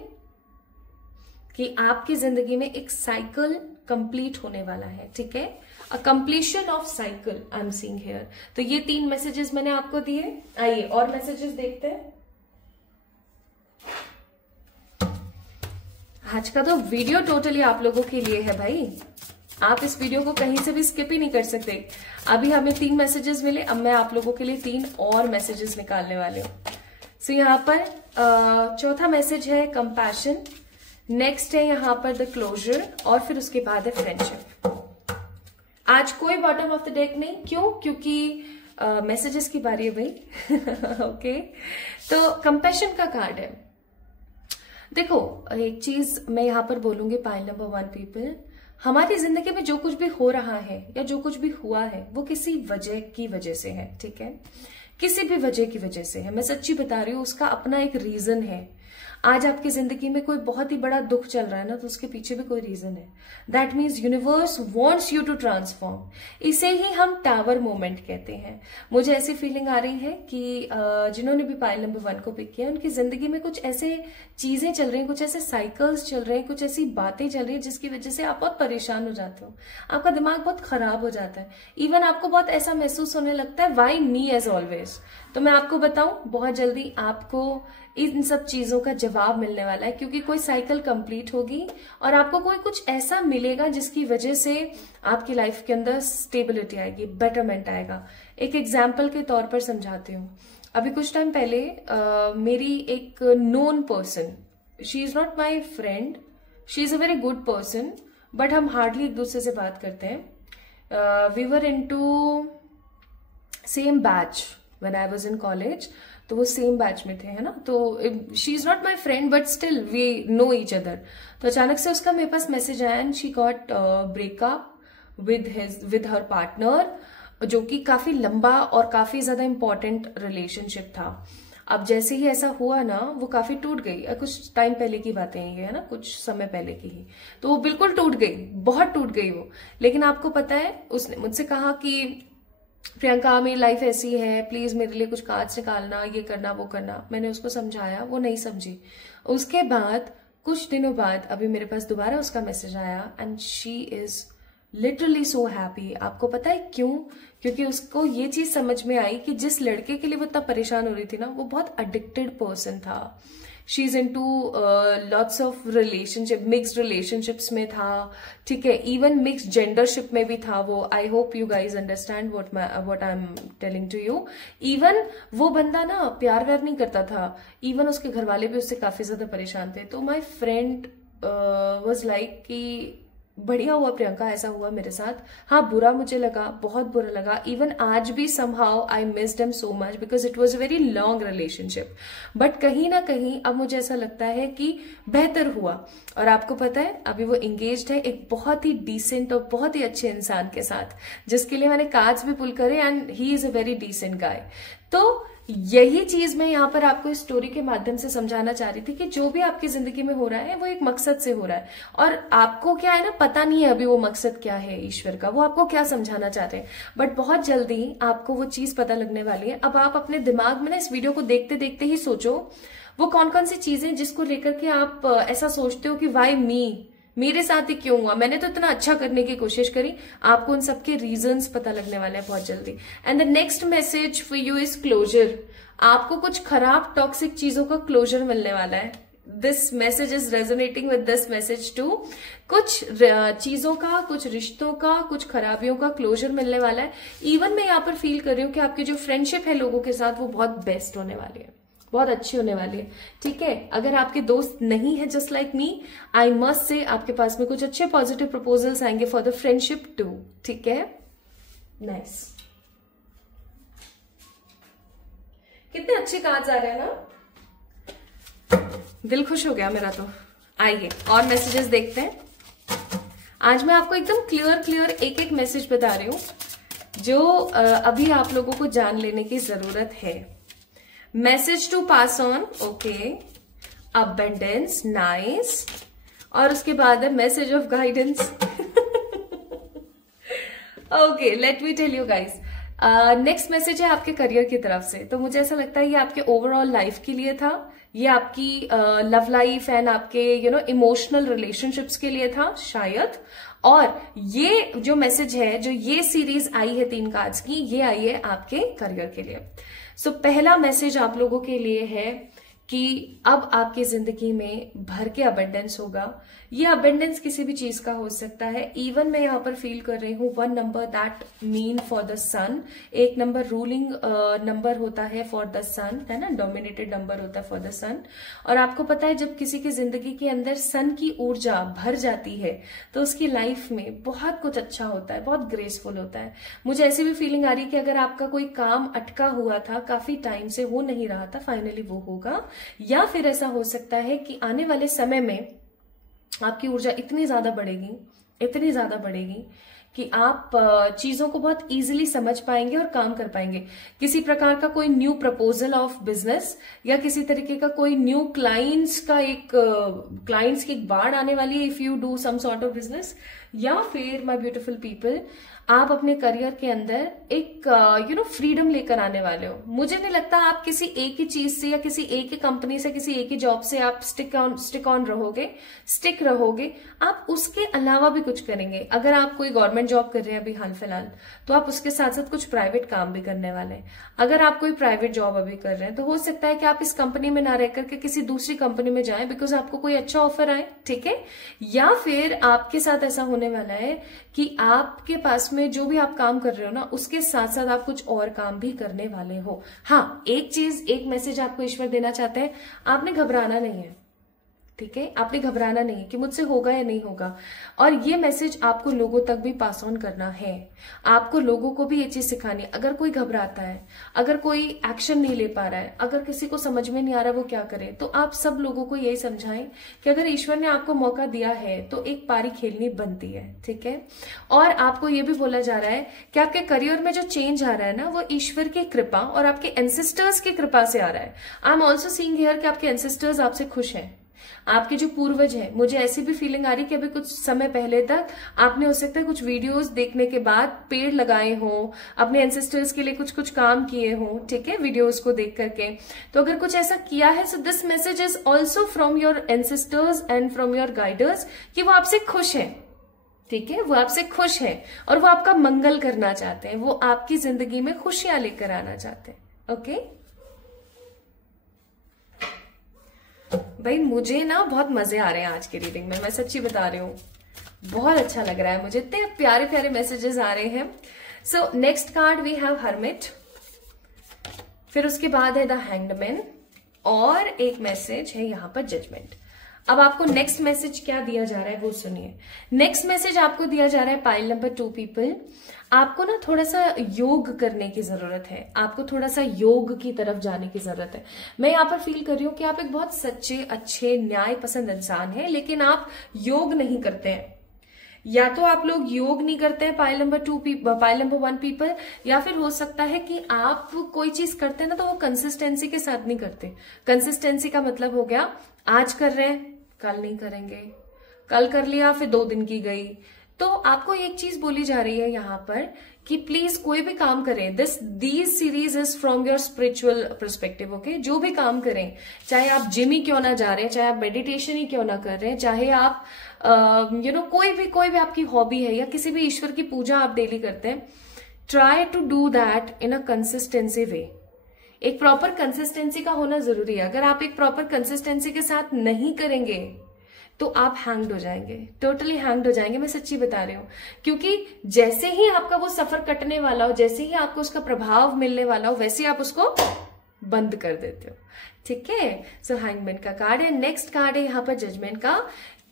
कि आपकी जिंदगी में एक साइकिल कंप्लीट होने वाला है, ठीक है, a completion of cycle I am seeing here. तो ये 3 मैसेजेस मैंने आपको दिए। आइए और मैसेजेस देखते हैं। आज का तो वीडियो टोटली आप लोगों के लिए है भाई, आप इस वीडियो को कहीं से भी स्किप ही नहीं कर सकते। अभी हमें 3 मैसेजेस मिले, अब मैं आप लोगों के लिए 3 और मैसेजेस निकालने वाले हूं। सो यहाँ पर चौथा मैसेज है कंपैशन, नेक्स्ट है यहाँ पर द क्लोजर, और फिर उसके बाद है फ्रेंडशिप। आज कोई बॉटम ऑफ द डेक नहीं, क्यों? क्योंकि मैसेजेस की बारी है भाई। ओके, तो कंपैशन का कार्ड है। देखो, एक चीज मैं यहाँ पर बोलूंगी पाइल नंबर 1 पीपल, हमारी जिंदगी में जो कुछ भी हो रहा है या जो कुछ भी हुआ है वो किसी वजह की वजह से है, ठीक है, किसी भी वजह की वजह से है। मैं सच्ची बता रही हूँ, उसका अपना एक रीजन है। आज आपकी जिंदगी में कोई बहुत ही बड़ा दुख चल रहा है ना, तो उसके पीछे भी कोई रीजन है। That means universe wants you to transform. इसे ही हम टावर मोमेंट कहते हैं। मुझे ऐसी फीलिंग आ रही है कि जिन्होंने भी पाइल नंबर 1 को पिक किया, उनकी जिंदगी में कुछ ऐसे चीजें चल रही हैं, कुछ ऐसे साइकिल्स चल रहे हैं, कुछ ऐसी बातें चल रही है जिसकी वजह से आप बहुत परेशान हो जाते हो, आपका दिमाग बहुत खराब हो जाता है, इवन आपको बहुत ऐसा महसूस होने लगता है वाई मी एज ऑलवेज। तो मैं आपको बताऊं, बहुत जल्दी आपको इन सब चीजों का जवाब मिलने वाला है, क्योंकि कोई साइकिल कंप्लीट होगी और आपको कोई कुछ ऐसा मिलेगा जिसकी वजह से आपकी लाइफ के अंदर स्टेबिलिटी आएगी, बेटरमेंट आएगा। एक एग्जाम्पल के तौर पर समझाती हूँ। अभी कुछ टाइम पहले मेरी एक known person, she is not my friend, she is a very good person, but हम हार्डली एक दूसरे से बात करते हैं। We were into same batch when I was in college, तो वो सेम बैच में थे, है ना। तो she is not my friend but still we know each other. तो अचानक से उसका मेरे पास मैसेज आया and she got breakup with her partner, जो कि काफी लंबा और काफी ज्यादा इंपॉर्टेंट रिलेशनशिप था। अब जैसे ही ऐसा हुआ ना, वो काफी टूट गई। कुछ टाइम पहले की बातें हैं ये, है ना, कुछ समय पहले की ही। तो वो बिल्कुल टूट गई, बहुत टूट गई वो। लेकिन आपको पता है, उसने मुझसे कहा कि प्रियंका मेरी लाइफ ऐसी है, प्लीज मेरे लिए कुछ कार्ड्स निकालना, ये करना वो करना। मैंने उसको समझाया, वो नहीं समझी। उसके बाद कुछ दिनों बाद अभी मेरे पास दोबारा उसका मैसेज आया and she is literally so happy. आपको पता है क्यों? क्योंकि उसको ये चीज समझ में आई कि जिस लड़के के लिए वो इतना परेशान हो रही थी ना, वो बहुत एडिक्टेड पर्सन था। She is into lots of relationship, mixed relationships में था, ठीक है, इवन मिक्स्ड जेंडरशिप में भी था वो। I hope you guys understand what I am telling to you. Even वो बंदा ना प्यार व्यार नहीं करता था, इवन उसके घर वाले भी उससे काफी ज्यादा परेशान थे। तो माई फ्रेंड वॉज लाइक कि बढ़िया हुआ प्रियंका ऐसा हुआ मेरे साथ। हाँ, बुरा मुझे लगा, बहुत बुरा लगा। इवन आज भी somehow I miss them so much because it was a very long relationship. But कहीं ना कहीं अब मुझे ऐसा लगता है कि बेहतर हुआ। और आपको पता है अभी वो एंगेज्ड है एक बहुत ही डिसेंट और बहुत ही अच्छे इंसान के साथ, जिसके लिए मैंने कार्ड्स भी पुल करे and he is a very decent guy. तो यही चीज मैं यहाँ पर आपको इस स्टोरी के माध्यम से समझाना चाह रही थी कि जो भी आपकी जिंदगी में हो रहा है वो एक मकसद से हो रहा है। और आपको क्या है ना, पता नहीं है अभी वो मकसद क्या है ईश्वर का, वो आपको क्या समझाना चाहते हैं, बट बहुत जल्दी आपको वो चीज पता लगने वाली है। अब आप अपने दिमाग में ना इस वीडियो को देखते देखते ही सोचो वो कौन कौन सी चीजें जिसको लेकर के आप ऐसा सोचते हो कि वाई मी, मेरे साथ ही क्यों हुआ, मैंने तो इतना अच्छा करने की कोशिश करी। आपको उन सबके रीजंस पता लगने वाले हैं बहुत जल्दी। And the next message for you is closure. आपको कुछ खराब टॉक्सिक चीजों का क्लोजर मिलने वाला है। This message is resonating with this message too. कुछ चीजों का, कुछ रिश्तों का, कुछ खराबियों का क्लोजर मिलने वाला है। इवन मैं यहाँ पर फील कर रही हूँ कि आपकी जो फ्रेंडशिप है लोगों के साथ वो बहुत बेस्ट होने वाली है, बहुत अच्छी होने वाली है, ठीक है। अगर आपके दोस्त नहीं है just like me, I must say आपके पास में कुछ अच्छे पॉजिटिव प्रपोजल्स आएंगे फॉर द फ्रेंडशिप टू, ठीक है। नाइस, कितने अच्छे कार्ड्स आ रहे हैं ना, दिल खुश हो गया मेरा तो। आइए और मैसेजेस देखते हैं। आज मैं आपको एकदम क्लियर एक एक मैसेज बता रही हूं जो अभी आप लोगों को जान लेने की जरूरत है। Message to pass on, okay, abundance, nice, और उसके बाद है message of guidance. Okay, let me tell you guys, next message है आपके करियर की तरफ से। तो मुझे ऐसा लगता है ये आपके ओवरऑल लाइफ के लिए था, ये आपकी लव लाइफ एंड आपके इमोशनल रिलेशनशिप्स के लिए था शायद। और ये जो मैसेज है, जो ये सीरीज आई है 3 कार्ड्स की, ये आई है आपके करियर के लिए। सो पहला मैसेज आप लोगों के लिए है कि अब आपकी जिंदगी में भर के अबंडेंस होगा। ये अबंडेंस किसी भी चीज का हो सकता है। इवन मैं यहाँ पर फील कर रही हूँ 1 number that mean for the sun. 1 number ruling number होता है फॉर द सन, है ना, डोमिनेटेड नंबर होता है फॉर द सन। और आपको पता है जब किसी की जिंदगी के अंदर सन की ऊर्जा भर जाती है तो उसकी लाइफ में बहुत कुछ अच्छा होता है, बहुत ग्रेसफुल होता है। मुझे ऐसी भी फीलिंग आ रही है कि अगर आपका कोई काम अटका हुआ था, काफी टाइम से हो नहीं रहा था, फाइनली वो होगा। या फिर ऐसा हो सकता है कि आने वाले समय में आपकी ऊर्जा इतनी ज्यादा बढ़ेगी कि आप चीजों को बहुत इजीली समझ पाएंगे और काम कर पाएंगे। किसी प्रकार का कोई न्यू प्रपोजल ऑफ बिजनेस या किसी तरीके का कोई न्यू क्लाइंट्स की एक बाढ़ आने वाली है if you do some sort of business. या फिर माय ब्यूटीफुल पीपल, आप अपने करियर के अंदर एक फ्रीडम लेकर आने वाले हो। मुझे नहीं लगता आप किसी एक ही चीज से या किसी एक ही कंपनी से, किसी एक ही जॉब से आप स्टिक रहोगे। आप उसके अलावा भी कुछ करेंगे। अगर आप कोई गवर्नमेंट जॉब कर रहे हैं अभी हाल फिलहाल, तो आप उसके साथ साथ कुछ प्राइवेट काम भी करने वाले हैं। अगर आप कोई प्राइवेट जॉब अभी कर रहे हैं तो हो सकता है कि आप इस कंपनी में ना रह करके किसी दूसरी कंपनी में जाएं बिकॉज आपको कोई अच्छा ऑफर आए, ठीक है। या फिर आपके साथ ऐसा होने वाला है कि आपके पास में जो भी आप काम कर रहे हो ना, उसके साथ साथ आप कुछ और काम भी करने वाले हो। हाँ, एक मैसेज आपको ईश्वर देना चाहते हैं, आपने घबराना नहीं है, ठीक है। आपने घबराना नहीं है कि मुझसे होगा या नहीं होगा। और ये मैसेज आपको लोगों तक भी पास ऑन करना है। आपको लोगों को भी ये चीज सिखानी है। अगर कोई घबराता है, अगर कोई एक्शन नहीं ले पा रहा है, अगर किसी को समझ में नहीं आ रहा वो क्या करे, तो आप सब लोगों को यही समझाएं कि अगर ईश्वर ने आपको मौका दिया है तो एक पारी खेलनी बनती है, ठीक है। और आपको ये भी बोला जा रहा है कि आपके करियर में जो चेंज आ रहा है ना, वो ईश्वर की कृपा और आपके एंसेस्टर्स की कृपा से आ रहा है। I am also seeing here कि आपके एंसेस्टर्स आपसे खुश हैं। आपके जो पूर्वज हैं, मुझे ऐसी भी फीलिंग आ रही कि अभी कुछ समय पहले तक आपने हो सकता है कुछ वीडियोस देखने के बाद पेड़ लगाए हों, अपने एंसेस्टर्स के लिए कुछ कुछ काम किए हों, ठीक है, वीडियोस को देख करके। तो अगर कुछ ऐसा किया है, so this message is also from your ancestors and from your guiders कि वो आपसे खुश है, ठीक है, वो आपसे खुश है और वो आपका मंगल करना चाहते हैं, वो आपकी जिंदगी में खुशियां लेकर आना चाहते हैं। ओके भाई, मुझे ना बहुत मजे आ रहे हैं आज की रीडिंग में, मैं सच्ची बता रही हूँ, बहुत अच्छा लग रहा है मुझे, इतने प्यारे प्यारे मैसेजेस आ रहे हैं। So next card we have hermit, फिर उसके बाद है द हैंग्ड मैन और एक मैसेज है यहाँ पर जजमेंट। अब आपको नेक्स्ट मैसेज क्या दिया जा रहा है वो सुनिए। नेक्स्ट मैसेज आपको दिया जा रहा है पाइल नंबर 2 पीपल, आपको ना थोड़ा सा योग करने की जरूरत है, आपको थोड़ा सा योग की तरफ जाने की जरूरत है। मैं यहाँ पर फील कर रही हूँ कि आप एक बहुत सच्चे, अच्छे, न्याय पसंद इंसान हैं, लेकिन आप योग नहीं करते हैं। या तो आप लोग योग नहीं करते हैं पाइल नंबर 1 पीपल, या फिर हो सकता है कि आप कोई चीज करते हैं ना तो वो कंसिस्टेंसी के साथ नहीं करते। कंसिस्टेंसी का मतलब हो गया आज कर रहे हैं कल नहीं करेंगे, कल कर लिया फिर 2 दिन की गई। तो आपको एक चीज बोली जा रही है यहाँ पर कि प्लीज कोई भी काम करें, these series is from your spiritual perspective. Okay, जो भी काम करें, चाहे आप जिम ही क्यों ना जा रहे हैं, चाहे आप मेडिटेशन ही क्यों ना कर रहे हैं, चाहे आप कोई भी आपकी हॉबी है या किसी भी ईश्वर की पूजा आप डेली करते हैं, try to do that in a consistency way. एक प्रॉपर कंसिस्टेंसी का होना जरूरी है। अगर आप एक प्रॉपर कंसिस्टेंसी के साथ नहीं करेंगे तो आप हैंग्ड हो जाएंगे, टोटली हैंग्ड हो जाएंगे, मैं सच्ची बता रही हूँ। क्योंकि जैसे ही आपका वो सफर कटने वाला हो, जैसे ही आपको उसका प्रभाव मिलने वाला हो, वैसे ही आप उसको बंद कर देते हो, ठीक है। सो हैंगमैन का कार्ड है। नेक्स्ट कार्ड है यहाँ पर जजमेंट का।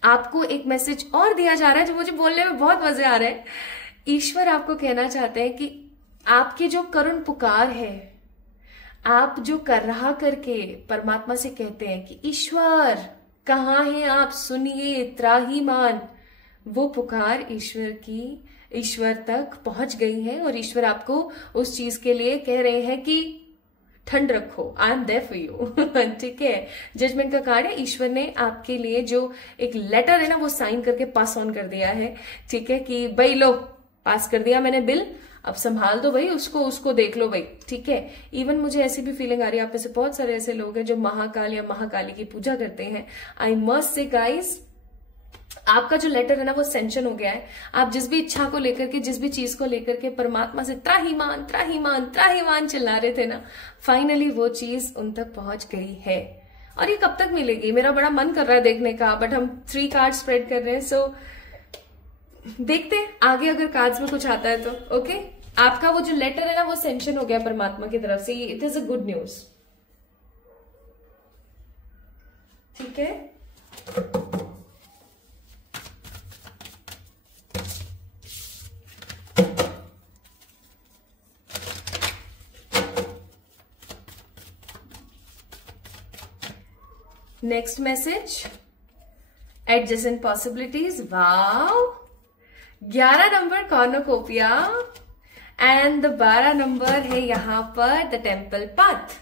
आपको एक मैसेज और दिया जा रहा है जो मुझे बोलने में बहुत मजे आ रहे हैं। ईश्वर आपको कहना चाहते हैं कि आपकी जो करुण पुकार है, आप जो कर रहा करके परमात्मा से कहते हैं कि ईश्वर कहाँ हैं आप, सुनिए, त्राहीमान, वो पुकार ईश्वर तक पहुंच गई है और ईश्वर आपको उस चीज के लिए कह रहे हैं कि ठंड रखो, I am there for you, ठीक है। जजमेंट का कार्ड है। ईश्वर ने आपके लिए जो एक लेटर है ना वो साइन करके पास ऑन कर दिया है, ठीक है, कि भाई लो पास कर दिया मैंने बिल, अब संभाल दो भाई उसको देख लो भाई, ठीक है। इवन मुझे ऐसी भी फीलिंग आ रही है, आप में से बहुत सारे ऐसे लोग हैं जो महाकाल या महाकाली की पूजा करते हैं। आई मस्ट से गाइस, आपका जो लेटर है ना वो सेंशन हो गया है। आप जिस भी इच्छा को लेकर के, जिस भी चीज को लेकर के परमात्मा से त्राहीमान त्राहीमान त्राहीमान चिल्ला रहे थे ना, फाइनली वो चीज उन तक पहुंच गई है। और ये कब तक मिलेगी, मेरा बड़ा मन कर रहा है देखने का, बट हम 3 कार्ड स्प्रेड कर रहे हैं, सो देखते हैं आगे अगर कार्ड्स में कुछ आता है तो। ओके, आपका वो जो लेटर है ना वो सेंशन हो गया परमात्मा की तरफ से, it is a good news, ठीक है। Next message, adjacent possibilities. Wow, 11 number कॉर्नोकोपिया and 12 number है यहाँ पर द टेम्पल पाथ।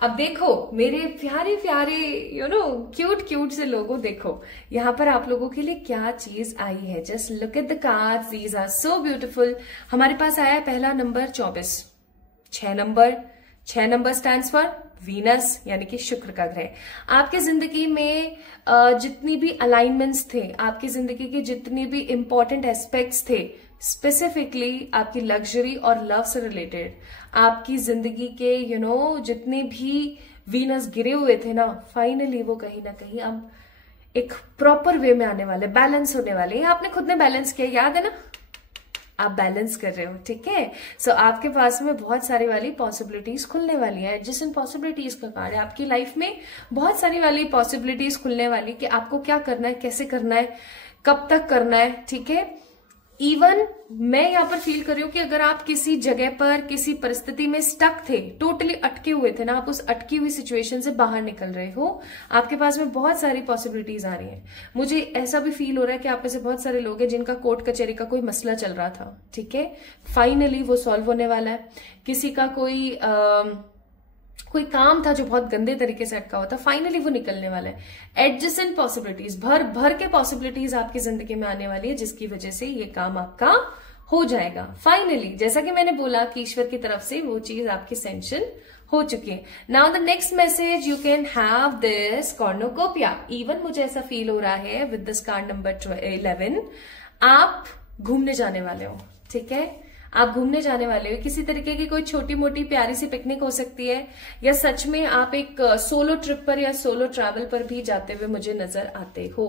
अब देखो मेरे प्यारे प्यारे क्यूट से लोगों, देखो यहाँ पर आप लोगों के लिए क्या चीज आई है। Just look at the cards, these are so beautiful. हमारे पास आया है पहला number 24, 6 number stands for Venus, यानी कि शुक्र का ग्रह। आपके जिंदगी में जितनी भी अलाइनमेंट्स थे, आपकी जिंदगी के जितने भी इंपॉर्टेंट एस्पेक्ट्स थे, स्पेसिफिकली आपकी लग्जरी और लव से रिलेटेड, आपकी जिंदगी के जितने भी वीनस गिरे हुए थे ना, फाइनली वो कहीं ना कहीं अब एक प्रॉपर वे में आने वाले, बैलेंस होने वाले। आपने खुद ने बैलेंस किया, याद है ना, आप बैलेंस कर रहे हो, ठीक है। सो आपके पास में बहुत सारी वाली पॉसिबिलिटीज खुलने वाली है। जिस इन पॉसिबिलिटीज का कार्ड है, आपकी लाइफ में बहुत सारी वाली पॉसिबिलिटीज खुलने वाली कि आपको क्या करना है, कैसे करना है, कब तक करना है, ठीक है। इवन मैं यहाँ पर फील कर रही हूँ कि अगर आप किसी जगह पर, किसी परिस्थिति में स्टक थे, टोटली अटके हुए थे ना, आप उस अटकी हुई सिचुएशन से बाहर निकल रहे हो, आपके पास में बहुत सारी पॉसिबिलिटीज आ रही हैं। मुझे ऐसा भी फील हो रहा है कि आप में से बहुत सारे लोग हैं जिनका कोर्ट कचहरी का कोई मसला चल रहा था, ठीक है, फाइनली वो सॉल्व होने वाला है। किसी का कोई कोई काम था जो बहुत गंदे तरीके से अटका हुआ था, फाइनली वो निकलने वाला है। एडजेसेंट पॉसिबिलिटीज, भर भर के पॉसिबिलिटीज आपकी जिंदगी में आने वाली है, जिसकी वजह से ये काम आपका हो जाएगा फाइनली। जैसा कि मैंने बोला कि ईश्वर की तरफ से वो चीज आपकी सेंशन हो चुकी है। Now the next message, you can have this कॉर्नोकोपिया। Even मुझे ऐसा फील हो रहा है विद दिस कार्ड नंबर 11, आप घूमने जाने वाले हो, ठीक है, आप घूमने जाने वाले हो। किसी तरीके की कोई छोटी मोटी प्यारी सी पिकनिक हो सकती है, या सच में आप एक सोलो ट्रिप पर या सोलो ट्रैवल पर भी जाते हुए मुझे नजर आते हो।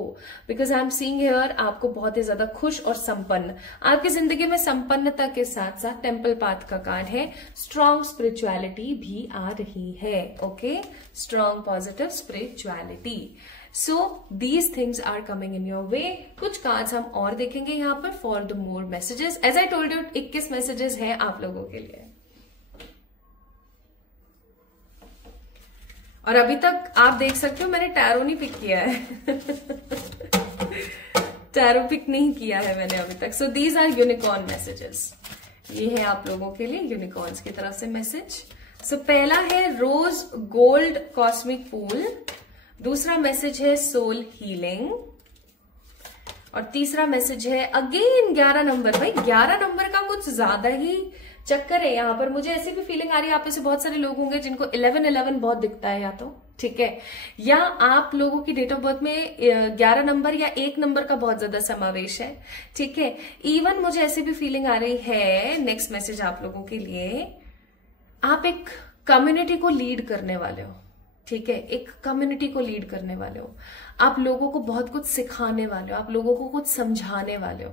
Because I am seeing here आपको बहुत ही ज्यादा खुश और संपन्न, आपकी जिंदगी में संपन्नता के साथ साथ टेम्पल पाथ का कार्ड है, स्ट्रॉन्ग स्पिरिचुअलिटी भी आ रही है। Okay, strong positive spirituality. So these things are coming in your way. कुछ कार्ड्स हम और देखेंगे यहाँ पर for the more messages. As I told you 21 messages हैं आप लोगों के लिए, और अभी तक आप देख सकते हो मैंने टैरो नहीं पिक किया है टैरो पिक नहीं किया है मैंने अभी तक। So these are unicorn messages, ये है आप लोगों के लिए यूनिकॉर्न्स की तरफ से मैसेज। सो पहला है रोज गोल्ड कॉस्मिक पूल, दूसरा मैसेज है सोल हीलिंग, और तीसरा मैसेज है अगेन 11 नंबर। भाई 11 नंबर का कुछ ज्यादा ही चक्कर है यहाँ पर। मुझे ऐसी भी फीलिंग आ रही है आप में से बहुत सारे लोग होंगे जिनको 11 बहुत दिखता है, या तो ठीक है, या आप लोगों की डेट ऑफ बर्थ में 11 नंबर या 1 नंबर का बहुत ज्यादा समावेश है, ठीक है। इवन मुझे ऐसी भी फीलिंग आ रही है, नेक्स्ट मैसेज आप लोगों के लिए, आप एक कम्युनिटी को लीड करने वाले हो, ठीक है, एक कम्युनिटी को लीड करने वाले हो, आप लोगों को बहुत कुछ सिखाने वाले हो, आप लोगों को कुछ समझाने वाले हो,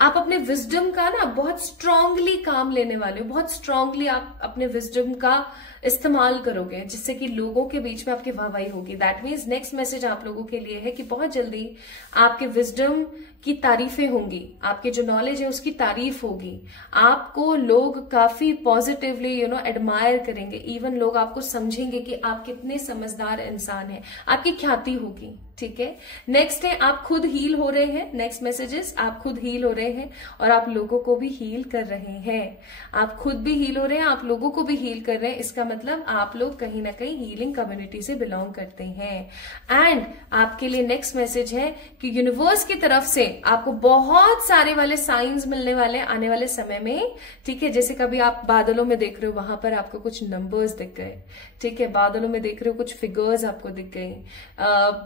आप अपने विजडम का ना बहुत स्ट्रांगली काम लेने वाले हो, बहुत स्ट्रांगली आप अपने विजडम का इस्तेमाल करोगे, जिससे कि लोगों के बीच में आपकी वाहवाही होगी। दैट मीन्स नेक्स्ट मैसेज आप लोगों के लिए है कि बहुत जल्दी आपके विजडम की तारीफें होंगी, आपके जो नॉलेज है उसकी तारीफ होगी, आपको लोग काफी पॉजिटिवली एडमायर करेंगे, इवन लोग आपको समझेंगे कि आप कितने समझदार इंसान हैं, आपकी ख्याति होगी, ठीक है। नेक्स्ट है आप खुद हील हो रहे हैं, नेक्स्ट मैसेजेस आप खुद हील हो रहे हैं और आप लोगों को भी हील कर रहे हैं, आप खुद भी हील हो रहे हैं, आप लोगों को भी हील कर रहे हैं। इसका मतलब आप लोग कहीं ना कहीं हीलिंग कम्युनिटी से बिलोंग करते हैं। एंड आपके लिए नेक्स्ट मैसेज है कि यूनिवर्स की तरफ से आपको बहुत सारे वाले साइंस मिलने वाले आने वाले समय में, ठीक है। जैसे कभी आप बादलों में देख रहे हो, वहां पर आपको कुछ नंबर्स दिख गए, ठीक है, बादलों में देख रहे हो कुछ फिगर्स आपको दिख गए,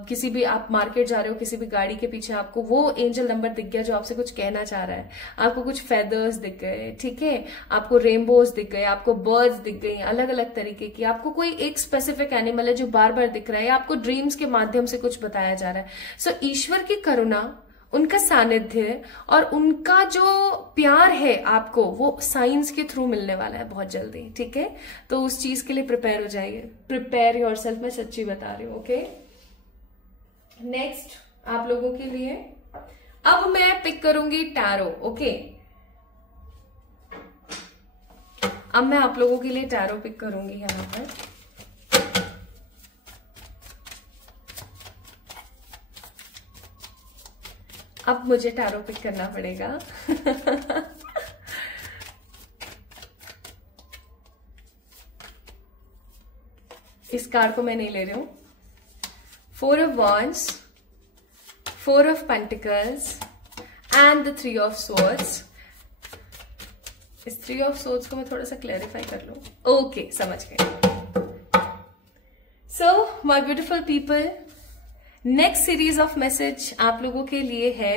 किसी भी आप मार्केट जा रहे हो, किसी भी गाड़ी के पीछे आपको वो एंजल नंबर दिख गया जो आपसे कुछ कहना चाह रहा है, आपको कुछ फेदर्स दिख गए, ठीक है, आपको रेनबोज दिख गए, आपको बर्ड्स दिख गई अलग अलग तरीके की, आपको कोई एक स्पेसिफिक एनिमल है जो बार बार दिख रहा है, आपको ड्रीम्स के माध्यम से कुछ बताया जा रहा है। सो ईश्वर की करुणा, उनका सानिध्य और उनका जो प्यार है आपको, वो साइंस के थ्रू मिलने वाला है बहुत जल्दी, ठीक है। तो उस चीज के लिए प्रिपेयर हो जाइए, प्रिपेयर योरसेल्फ, मैं सच्ची बता रही हूँ, ओके। नेक्स्ट आप लोगों के लिए अब मैं पिक करूंगी टैरो, ओके। अब मैं आप लोगों के लिए टैरो पिक करूंगी यहां पर। अब मुझे टैरो पिक करना पड़ेगा इस कार्ड को मैं नहीं ले रही हूं। 4 of Wands, 4 of Pentacles and the 3 of Swords। इस 3 of Swords को मैं थोड़ा सा क्लैरिफाई कर लूं। ओके, समझ गए। So my beautiful people, next series of message आप लोगों के लिए है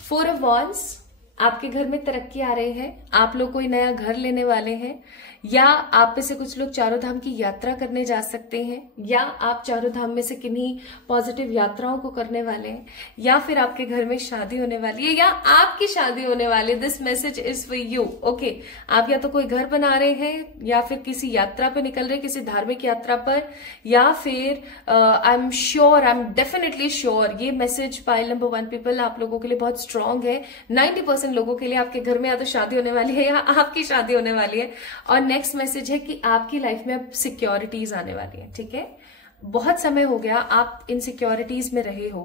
4 of Wands। आपके घर में तरक्की आ रही है, आप लोग कोई नया घर लेने वाले हैं, या आप में से कुछ लोग चारों धाम की यात्रा करने जा सकते हैं, या आप चारों धाम में से किन्हीं पॉजिटिव यात्राओं को करने वाले हैं, या फिर आपके घर में शादी होने वाली है, या आपकी शादी होने वाली है। This message is for you, okay. आप या तो कोई घर बना रहे हैं, या फिर किसी यात्रा पे निकल रहे हैं, किसी धार्मिक यात्रा पर, या फिर I am sure, I am definitely sure, ये मैसेज पाइल नंबर 1 पीपल आप लोगों के लिए बहुत स्ट्रांग है। 90% लोगों के लिए आपके घर में या तो शादी होने वाली है या आपकी शादी होने वाली है। और नेक्स्ट मैसेज है कि आपकी लाइफ में अब सिक्योरिटीज आने वाली है, ठीक है। बहुत समय हो गया आप इनसिक्योरिटीज में रहे हो,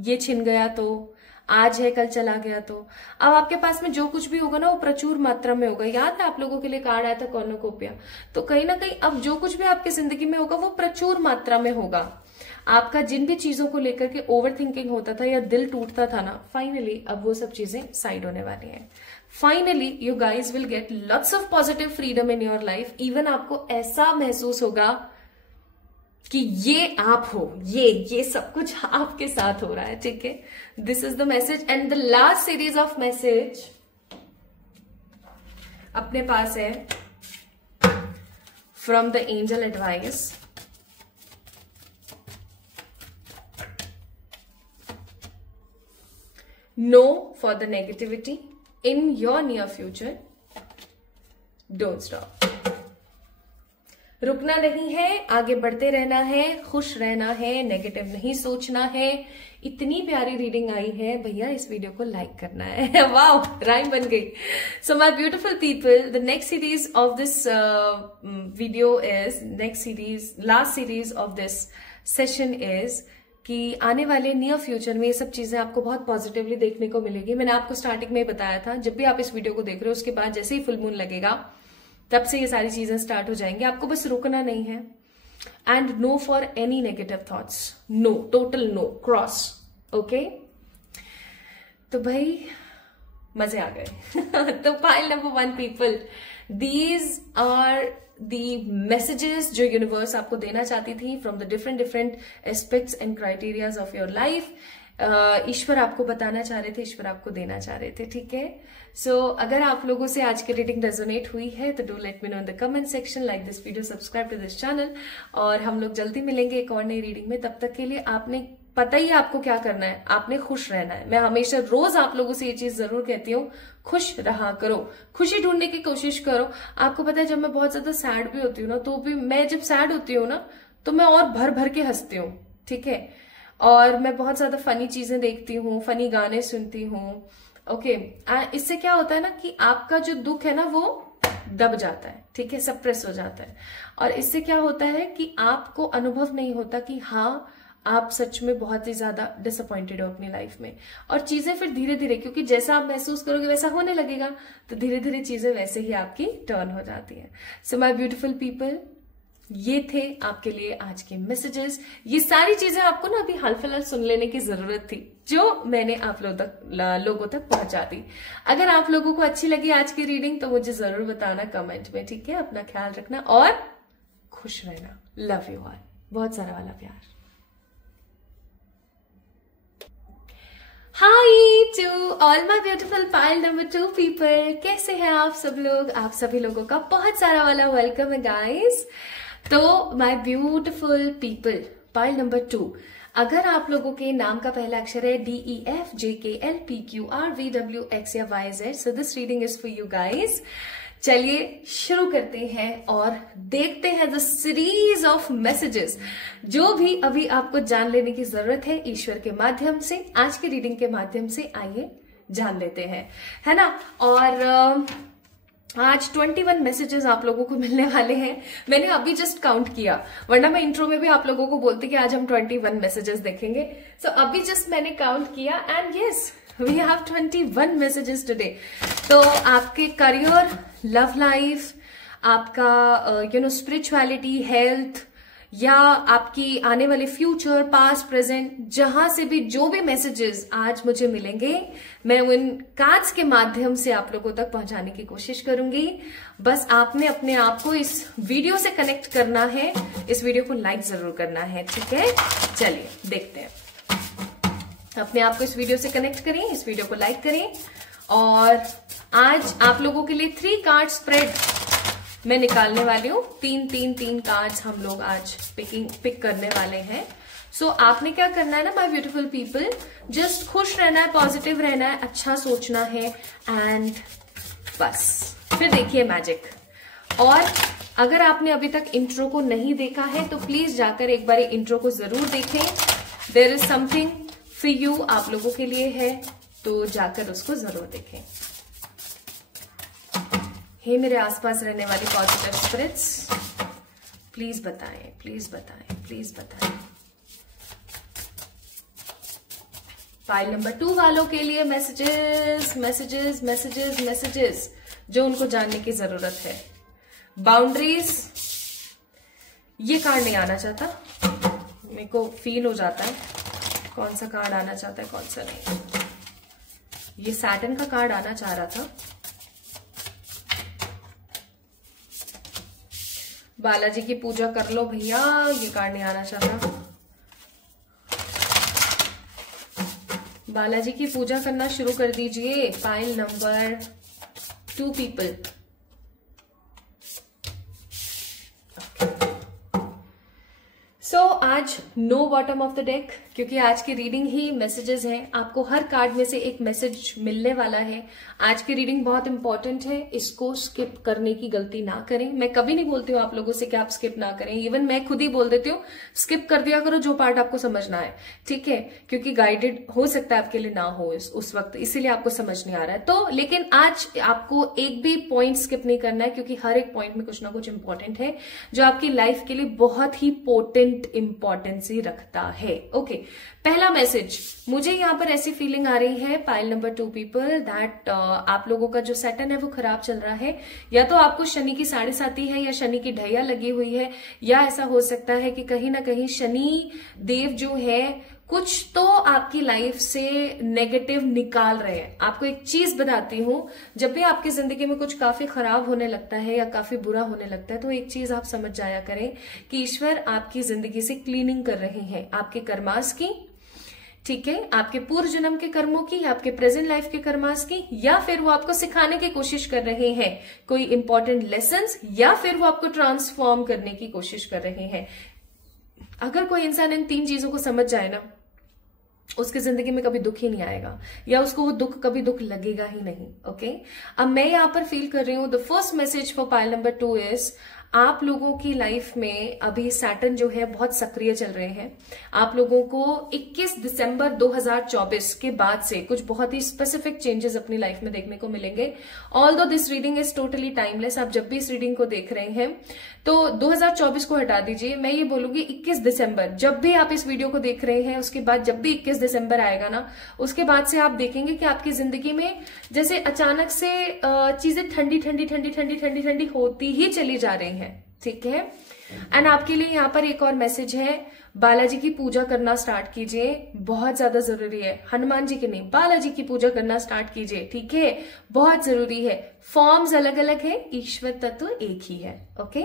ये छिन गया तो, आज है कल चला गया। तो अब आपके पास में जो कुछ भी होगा ना वो प्रचुर मात्रा में होगा। याद है आप लोगों के लिए कार्ड आया था कॉर्नुकोपिया, तो कहीं ना कहीं अब जो कुछ भी आपकी जिंदगी में होगा वो प्रचुर मात्रा में होगा। आपका जिन भी चीजों को लेकर के ओवर थिंकिंग होता था या दिल टूटता था ना, फाइनली अब वो सब चीजें साइड होने वाली हैं। Finally you guys will get lots of positive freedom in your life. Even आपको ऐसा महसूस होगा कि ये आप हो, ये सब कुछ आपके साथ हो रहा है, ठीक है। This is the message and the last series of message अपने पास है from the angel advice. No for the negativity in your near future. Don't stop. रुकना नहीं है, आगे बढ़ते रहना है, खुश रहना है, नेगेटिव नहीं सोचना है। इतनी प्यारी रीडिंग आई है भैया, इस वीडियो को लाइक करना है। वाओ, राइम बन गई। So my beautiful people, the next series of this video is last series of this session is कि आने वाले नियर फ्यूचर में ये सब चीजें आपको बहुत पॉजिटिवली देखने को मिलेगी। मैंने आपको स्टार्टिंग में ही बताया था, जब भी आप इस वीडियो को देख रहे हो उसके बाद जैसे ही फुल मून लगेगा तब से ये सारी चीजें स्टार्ट हो जाएंगी। आपको बस रुकना नहीं है। And no for any negative thoughts, no, total no, cross, okay. तो भाई मजे आ गए। तो pile number 1 people, these are the messages जो यूनिवर्स आपको देना चाहती थी from the different aspects and criterias of your life. ईश्वर आपको बताना चाह रहे थे, ईश्वर आपको देना चाह रहे थे, ठीक है। सो अगर आप लोगों से आज की रीडिंग रेजोनेट हुई है तो do let me know in the comment section, like this video, subscribe to this channel. और हम लोग जल्दी मिलेंगे एक और नई रीडिंग में। तब तक के लिए आपने पता ही है आपको क्या करना है, आपने खुश रहना है। मैं हमेशा रोज आप लोगों से ये चीज जरूर कहती हूँ, खुश रहा करो, खुशी ढूंढने की कोशिश करो। आपको पता है जब मैं बहुत ज्यादा सैड भी होती हूँ ना, तो भी मैं जब सैड होती हूँ ना तो मैं और भर भर के हंसती हूँ, ठीक है। और मैं बहुत ज्यादा फनी चीजें देखती हूँ, फनी गाने सुनती हूँ, ओके। इससे क्या होता है ना कि आपका जो दुख है ना वो दब जाता है, ठीक है, सप्रेस हो जाता है। और इससे क्या होता है कि आपको अनुभव नहीं होता कि हाँ आप सच में बहुत ही ज्यादा डिसअपॉइंटेड हो अपनी लाइफ में। और चीजें फिर धीरे धीरे, क्योंकि जैसा आप महसूस करोगे वैसा होने लगेगा, तो धीरे धीरे चीजें वैसे ही आपकी टर्न हो जाती है। सो माय ब्यूटीफुल पीपल, ये थे आपके लिए आज के मैसेजेस। ये सारी चीजें आपको ना अभी हाल फिलहाल सुन लेने की जरूरत थी, जो मैंने आप लोगों तक पहुंचा दी। अगर आप लोगों को अच्छी लगी आज की रीडिंग तो मुझे जरूर बताना कमेंट में, ठीक है। अपना ख्याल रखना और खुश रहना। लव यू ऑल, बहुत सारा वाला प्यार। Hi to all my beautiful pile number 2 people, कैसे हैं आप सब लोग? आप सभी लोगों का बहुत सारा वाला वेलकम है गाइस। तो my beautiful people, pile number 2, अगर आप लोगों के नाम का पहला अक्षर है DEF JKL PQR VWX या YZ, so this reading is for you guys. चलिए शुरू करते हैं और देखते हैं द सीरीज ऑफ मैसेजेस जो भी अभी आपको जान लेने की जरूरत है ईश्वर के माध्यम से, आज की रीडिंग के माध्यम से। आइए जान लेते हैं, है ना। और आज 21 मैसेजेस आप लोगों को मिलने वाले हैं। मैंने अभी जस्ट काउंट किया, वरना मैं इंट्रो में भी आप लोगों को बोलती कि आज हम 21 मैसेजेस देखेंगे। सो अभी जस्ट मैंने काउंट किया and yes we have 21 messages today. तो आपके करियर, लव लाइफ, आपका स्पिरिचुअलिटी, हेल्थ, या आपकी आने वाले फ्यूचर, पास्ट, प्रेजेंट, जहां से भी जो भी मैसेजेस आज मुझे मिलेंगे मैं उन कार्ड्स के माध्यम से आप लोगों तक पहुंचाने की कोशिश करूंगी। बस आपने अपने आप को इस वीडियो से कनेक्ट करना है, इस वीडियो को लाइक जरूर करना है, ठीक है। चलिए देखते हैं, अपने आप को इस वीडियो से कनेक्ट करें, इस वीडियो को लाइक करें। और आज आप लोगों के लिए 3 कार्ड स्प्रेड मैं निकालने वाली हूँ। 3 कार्ड्स हम लोग आज पिक करने वाले हैं। सो आपने क्या करना है ना माय ब्यूटीफुल पीपल, जस्ट खुश रहना है, पॉजिटिव रहना है, अच्छा सोचना है एंड बस फिर देखिए मैजिक। और अगर आपने अभी तक इंट्रो को नहीं देखा है तो प्लीज जाकर एक बार इंट्रो को जरूर देखें। There is something for you, आप लोगों के लिए है, तो जाकर उसको जरूर देखें। हे मेरे आसपास रहने वाली पॉजिटिव स्पिरिट्स, प्लीज बताएं, प्लीज बताएं, प्लीज बताएं। पाइल नंबर 2 वालों के लिए मैसेजेस मैसेजेस मैसेजेस मैसेजेस जो उनको जानने की जरूरत है। बाउंड्रीज, ये कार्ड नहीं आना चाहता, मेरे को फील हो जाता है कौन सा कार्ड आना चाहता है कौन सा नहीं। ये सैटर्न का कार्ड आना चाह रहा था। बालाजी की पूजा कर लो भैया, ये कार्ड नहीं आना चाहता। बालाजी की पूजा करना शुरू कर दीजिए। Pile number 2 people. आज no bottom of the deck, क्योंकि आज की रीडिंग ही मैसेजेस हैं। आपको हर कार्ड में से एक मैसेज मिलने वाला है। आज की रीडिंग बहुत इंपॉर्टेंट है, इसको स्किप करने की गलती ना करें। मैं कभी नहीं बोलती हूँ आप लोगों से कि आप स्किप ना करें, इवन मैं खुद ही बोल देती हूँ स्किप कर दिया करो जो पार्ट आपको समझना है, ठीक है, क्योंकि गाइडेड हो सकता है आपके लिए ना हो उस वक्त, इसीलिए आपको समझ नहीं आ रहा है। तो लेकिन आज आपको एक भी पॉइंट स्किप नहीं करना है, क्योंकि हर एक पॉइंट में कुछ ना कुछ इंपॉर्टेंट है जो आपकी लाइफ के लिए बहुत ही पोटेंट इंपॉर्टेंस ही रखता है। ओके, पहला मैसेज, मुझे यहां पर ऐसी फीलिंग आ रही है पाइल नंबर 2 पीपल दैट आप लोगों का जो सैटर्न है वो खराब चल रहा है, या तो आपको शनि की 7.5 है या शनि की ढैया लगी हुई है, या ऐसा हो सकता है कि कहीं ना कहीं शनि देव जो है कुछ तो आपकी लाइफ से नेगेटिव निकाल रहे हैं। आपको एक चीज बताती हूं, जब भी आपकी जिंदगी में कुछ काफी खराब होने लगता है या काफी बुरा होने लगता है, तो एक चीज आप समझ जाया करें कि ईश्वर आपकी जिंदगी से क्लीनिंग कर रहे हैं, आपके कर्मास की, ठीक है, आपके पूर्व जन्म के कर्मों की, आपके प्रेजेंट लाइफ के कर्मास की, या फिर वो आपको सिखाने की कोशिश कर रहे हैं कोई इंपॉर्टेंट लेसन्स, या फिर वो आपको ट्रांसफॉर्म करने की कोशिश कर रहे हैं। अगर कोई इंसान इन 3 चीजों को समझ जाए ना, उसकी जिंदगी में कभी दुख ही नहीं आएगा, या उसको वो कभी दुख लगेगा ही नहीं। ओके, अब मैं यहां पर फील कर रही हूं, the first message for pile number 2 is आप लोगों की लाइफ में अभी सैटर्न जो है बहुत सक्रिय चल रहे हैं। आप लोगों को 21 दिसंबर 2024 के बाद से कुछ बहुत ही स्पेसिफिक चेंजेस अपनी लाइफ में देखने को मिलेंगे। Although this reading is totally timeless, आप जब भी इस रीडिंग को देख रहे हैं तो 2024 को हटा दीजिए। मैं ये बोलूंगी 21 दिसंबर, जब भी आप इस वीडियो को देख रहे हैं उसके बाद जब भी 21 दिसंबर आएगा ना, उसके बाद से आप देखेंगे कि आपकी जिंदगी में जैसे अचानक से चीजें ठंडी ठंडी ठंडी ठंडी ठंडी ठंडी होती ही चली जा रही हैं, ठीक है। एंड आपके लिए यहाँ पर एक और मैसेज है, बालाजी की पूजा करना स्टार्ट कीजिए, बहुत ज्यादा जरूरी है। हनुमान जी की नहीं, बालाजी की पूजा करना स्टार्ट कीजिए, ठीक है, बहुत जरूरी है। फॉर्म्स अलग अलग है, ईश्वर तत्व एक ही है। ओके,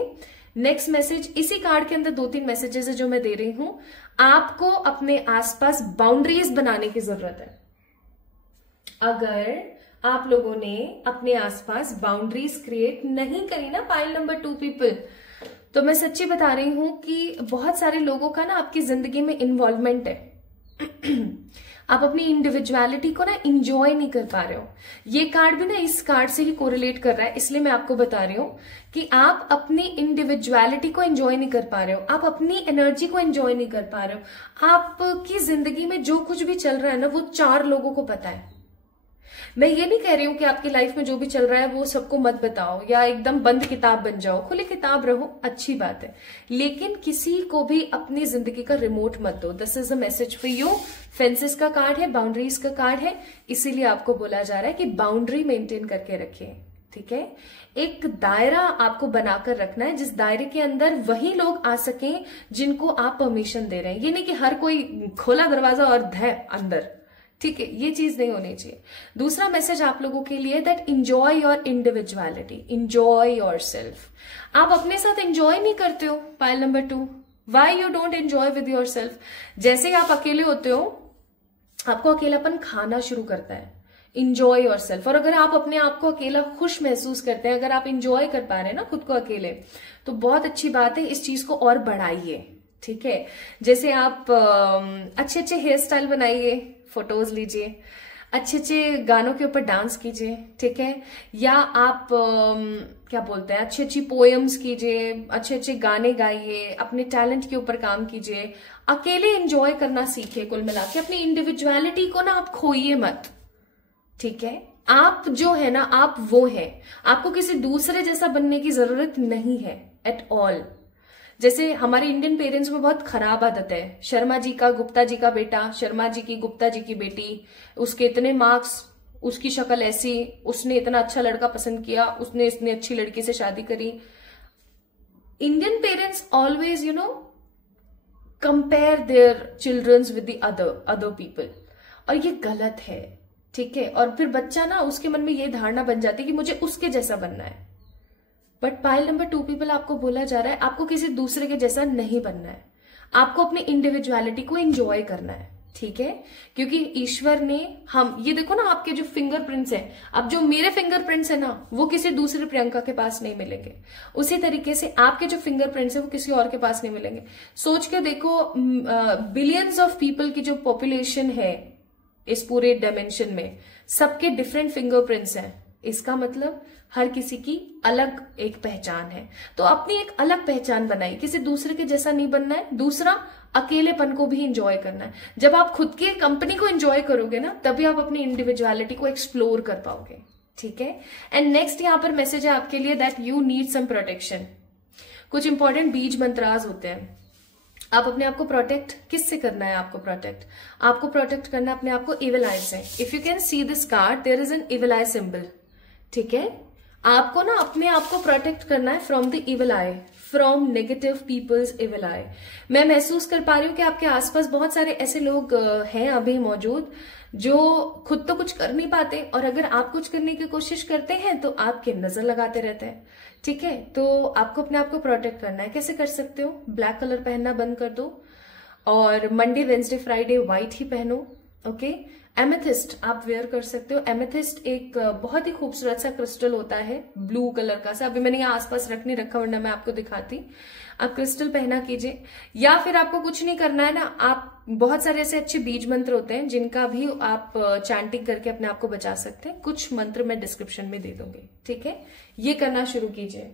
नेक्स्ट मैसेज, इसी कार्ड के अंदर 2-3 मैसेजेस है जो मैं दे रही हूं। आपको अपने आसपास बाउंड्रीज बनाने की जरूरत है। अगर आप लोगों ने अपने आसपास बाउंड्रीज क्रिएट नहीं करी ना पाइल नंबर 2 पीपल, तो मैं सच्ची बता रही हूं कि बहुत सारे लोगों का ना आपकी जिंदगी में इन्वॉल्वमेंट है। आप अपनी इंडिविजुअलिटी को ना इंजॉय नहीं कर पा रहे हो। ये कार्ड भी ना इस कार्ड से ही कोरिलेट कर रहा है, इसलिए मैं आपको बता रही हूं कि आप अपनी इंडिविजुअलिटी को एंजॉय नहीं कर पा रहे हो, आप अपनी एनर्जी को एंजॉय नहीं कर पा रहे हो। आपकी जिंदगी में जो कुछ भी चल रहा है ना, वो 4 लोगों को पता है। मैं ये नहीं कह रही हूं कि आपकी लाइफ में जो भी चल रहा है वो सबको मत बताओ या एकदम बंद किताब बन जाओ, खुली किताब रहो, अच्छी बात है, लेकिन किसी को भी अपनी जिंदगी का रिमोट मत दो। This is a message for you. Fences का कार्ड है, बाउंड्रीज का कार्ड है, इसीलिए आपको बोला जा रहा है कि बाउंड्री मेंटेन करके रखिए, ठीक है। एक दायरा आपको बनाकर रखना है, जिस दायरे के अंदर वही लोग आ सकें जिनको आप परमिशन दे रहे हैं। ये नहीं कि हर कोई खोला दरवाजा और धै अंदर, ठीक है, ये चीज नहीं होनी चाहिए। दूसरा मैसेज आप लोगों के लिए, that enjoy your individuality, enjoy your self. आप अपने साथ इंजॉय नहीं करते हो pile number 2, why you don't enjoy with your self. जैसे ही आप अकेले होते हो आपको अकेलापन खाना शुरू करता है। Enjoy your self. और अगर आप अपने आप को अकेला खुश महसूस करते हैं, अगर आप इंजॉय कर पा रहे हैं ना खुद को अकेले, तो बहुत अच्छी बात है, इस चीज को और बढ़ाइए, ठीक है। जैसे आप अच्छे अच्छे हेयर स्टाइल बनाइए, फोटोज लीजिए, अच्छे अच्छे गानों के ऊपर डांस कीजिए, ठीक है, या आप क्या बोलते हैं, अच्छी अच्छी पोएम्स कीजिए, अच्छे अच्छे गाने गाइए, अपने टैलेंट के ऊपर काम कीजिए, अकेले एंजॉय करना सीखिए। कुल मिला के अपनी इंडिविजुअलिटी को ना आप खोइए मत, ठीक है। आप जो है ना, आप वो है, आपको किसी दूसरे जैसा बनने की जरूरत नहीं है एट ऑल। जैसे हमारे इंडियन पेरेंट्स में बहुत खराब आदत है, शर्मा जी का गुप्ता जी का बेटा, शर्मा जी की गुप्ता जी की बेटी, उसके इतने मार्क्स, उसकी शक्ल ऐसी, उसने इतना अच्छा लड़का पसंद किया, उसने इतनी अच्छी लड़की से शादी करी। Indian parents always compare their childrens with the other people, और ये गलत है, ठीक है। और फिर बच्चा ना, उसके मन में ये धारणा बन जाती है कि मुझे उसके जैसा बनना है। बट पाइल नंबर 2 पीपल, आपको बोला जा रहा है आपको किसी दूसरे के जैसा नहीं बनना है, आपको अपनी इंडिविजुअलिटी को एंजॉय करना है, ठीक है। क्योंकि ईश्वर ने, हम ये देखो ना, आपके जो फिंगरप्रिंट्स हैं, अब जो मेरे फिंगरप्रिंट्स है ना, वो किसी दूसरे प्रियंका के पास नहीं मिलेंगे। उसी तरीके से आपके जो फिंगरप्रिंट्स है वो किसी और के पास नहीं मिलेंगे। सोच के देखो, बिलियंस ऑफ पीपल की जो पॉपुलेशन है इस पूरे डायमेंशन में, सबके डिफरेंट फिंगरप्रिंट्स हैं। इसका मतलब हर किसी की अलग एक पहचान है। तो अपनी एक अलग पहचान बनाई, किसी दूसरे के जैसा नहीं बनना है। दूसरा, अकेलेपन को भी एंजॉय करना है। जब आप खुद की कंपनी को एंजॉय करोगे ना, तभी आप अपनी इंडिविजुअलिटी को एक्सप्लोर कर पाओगे, ठीक है। एंड नेक्स्ट यहां पर मैसेज है आपके लिए, that you need some protection. कुछ इंपॉर्टेंट बीज मंत्रास होते हैं। आप अपने आप को प्रोटेक्ट किससे करना है? आपको प्रोटेक्ट करना है अपने आप को इविल आई से। If you can see this card, there is an evil eye symbol, ठीक है। आपको ना अपने आप को प्रोटेक्ट करना है from the evil eye, from negative peoples evil eye. मैं महसूस कर पा रही हूं कि आपके आसपास बहुत सारे ऐसे लोग हैं अभी मौजूद, जो खुद तो कुछ कर नहीं पाते, और अगर आप कुछ करने की कोशिश करते हैं तो आपके नजर लगाते रहते हैं, ठीक है। तो आपको अपने आप को प्रोटेक्ट करना है। कैसे कर सकते हो? ब्लैक कलर पहनना बंद कर दो, और मंडे वेंसडे फ्राइडे व्हाइट ही पहनो, ओके। एमेथिस्ट आप वेयर कर सकते हो। एमेथिस्ट एक बहुत ही खूबसूरत सा क्रिस्टल होता है, ब्लू कलर का सा। अभी मैंने यहाँ आसपास रख नहीं रखा, वरना मैं आपको दिखाती। आप क्रिस्टल पहना कीजिए, या फिर आपको कुछ नहीं करना है ना, आप बहुत सारे ऐसे अच्छे बीज मंत्र होते हैं जिनका भी आप चैंटिंग करके अपने आप को बचा सकते हैं। कुछ मंत्र मैं डिस्क्रिप्शन में दे दूंगी, ठीक है। ये करना शुरू कीजिए।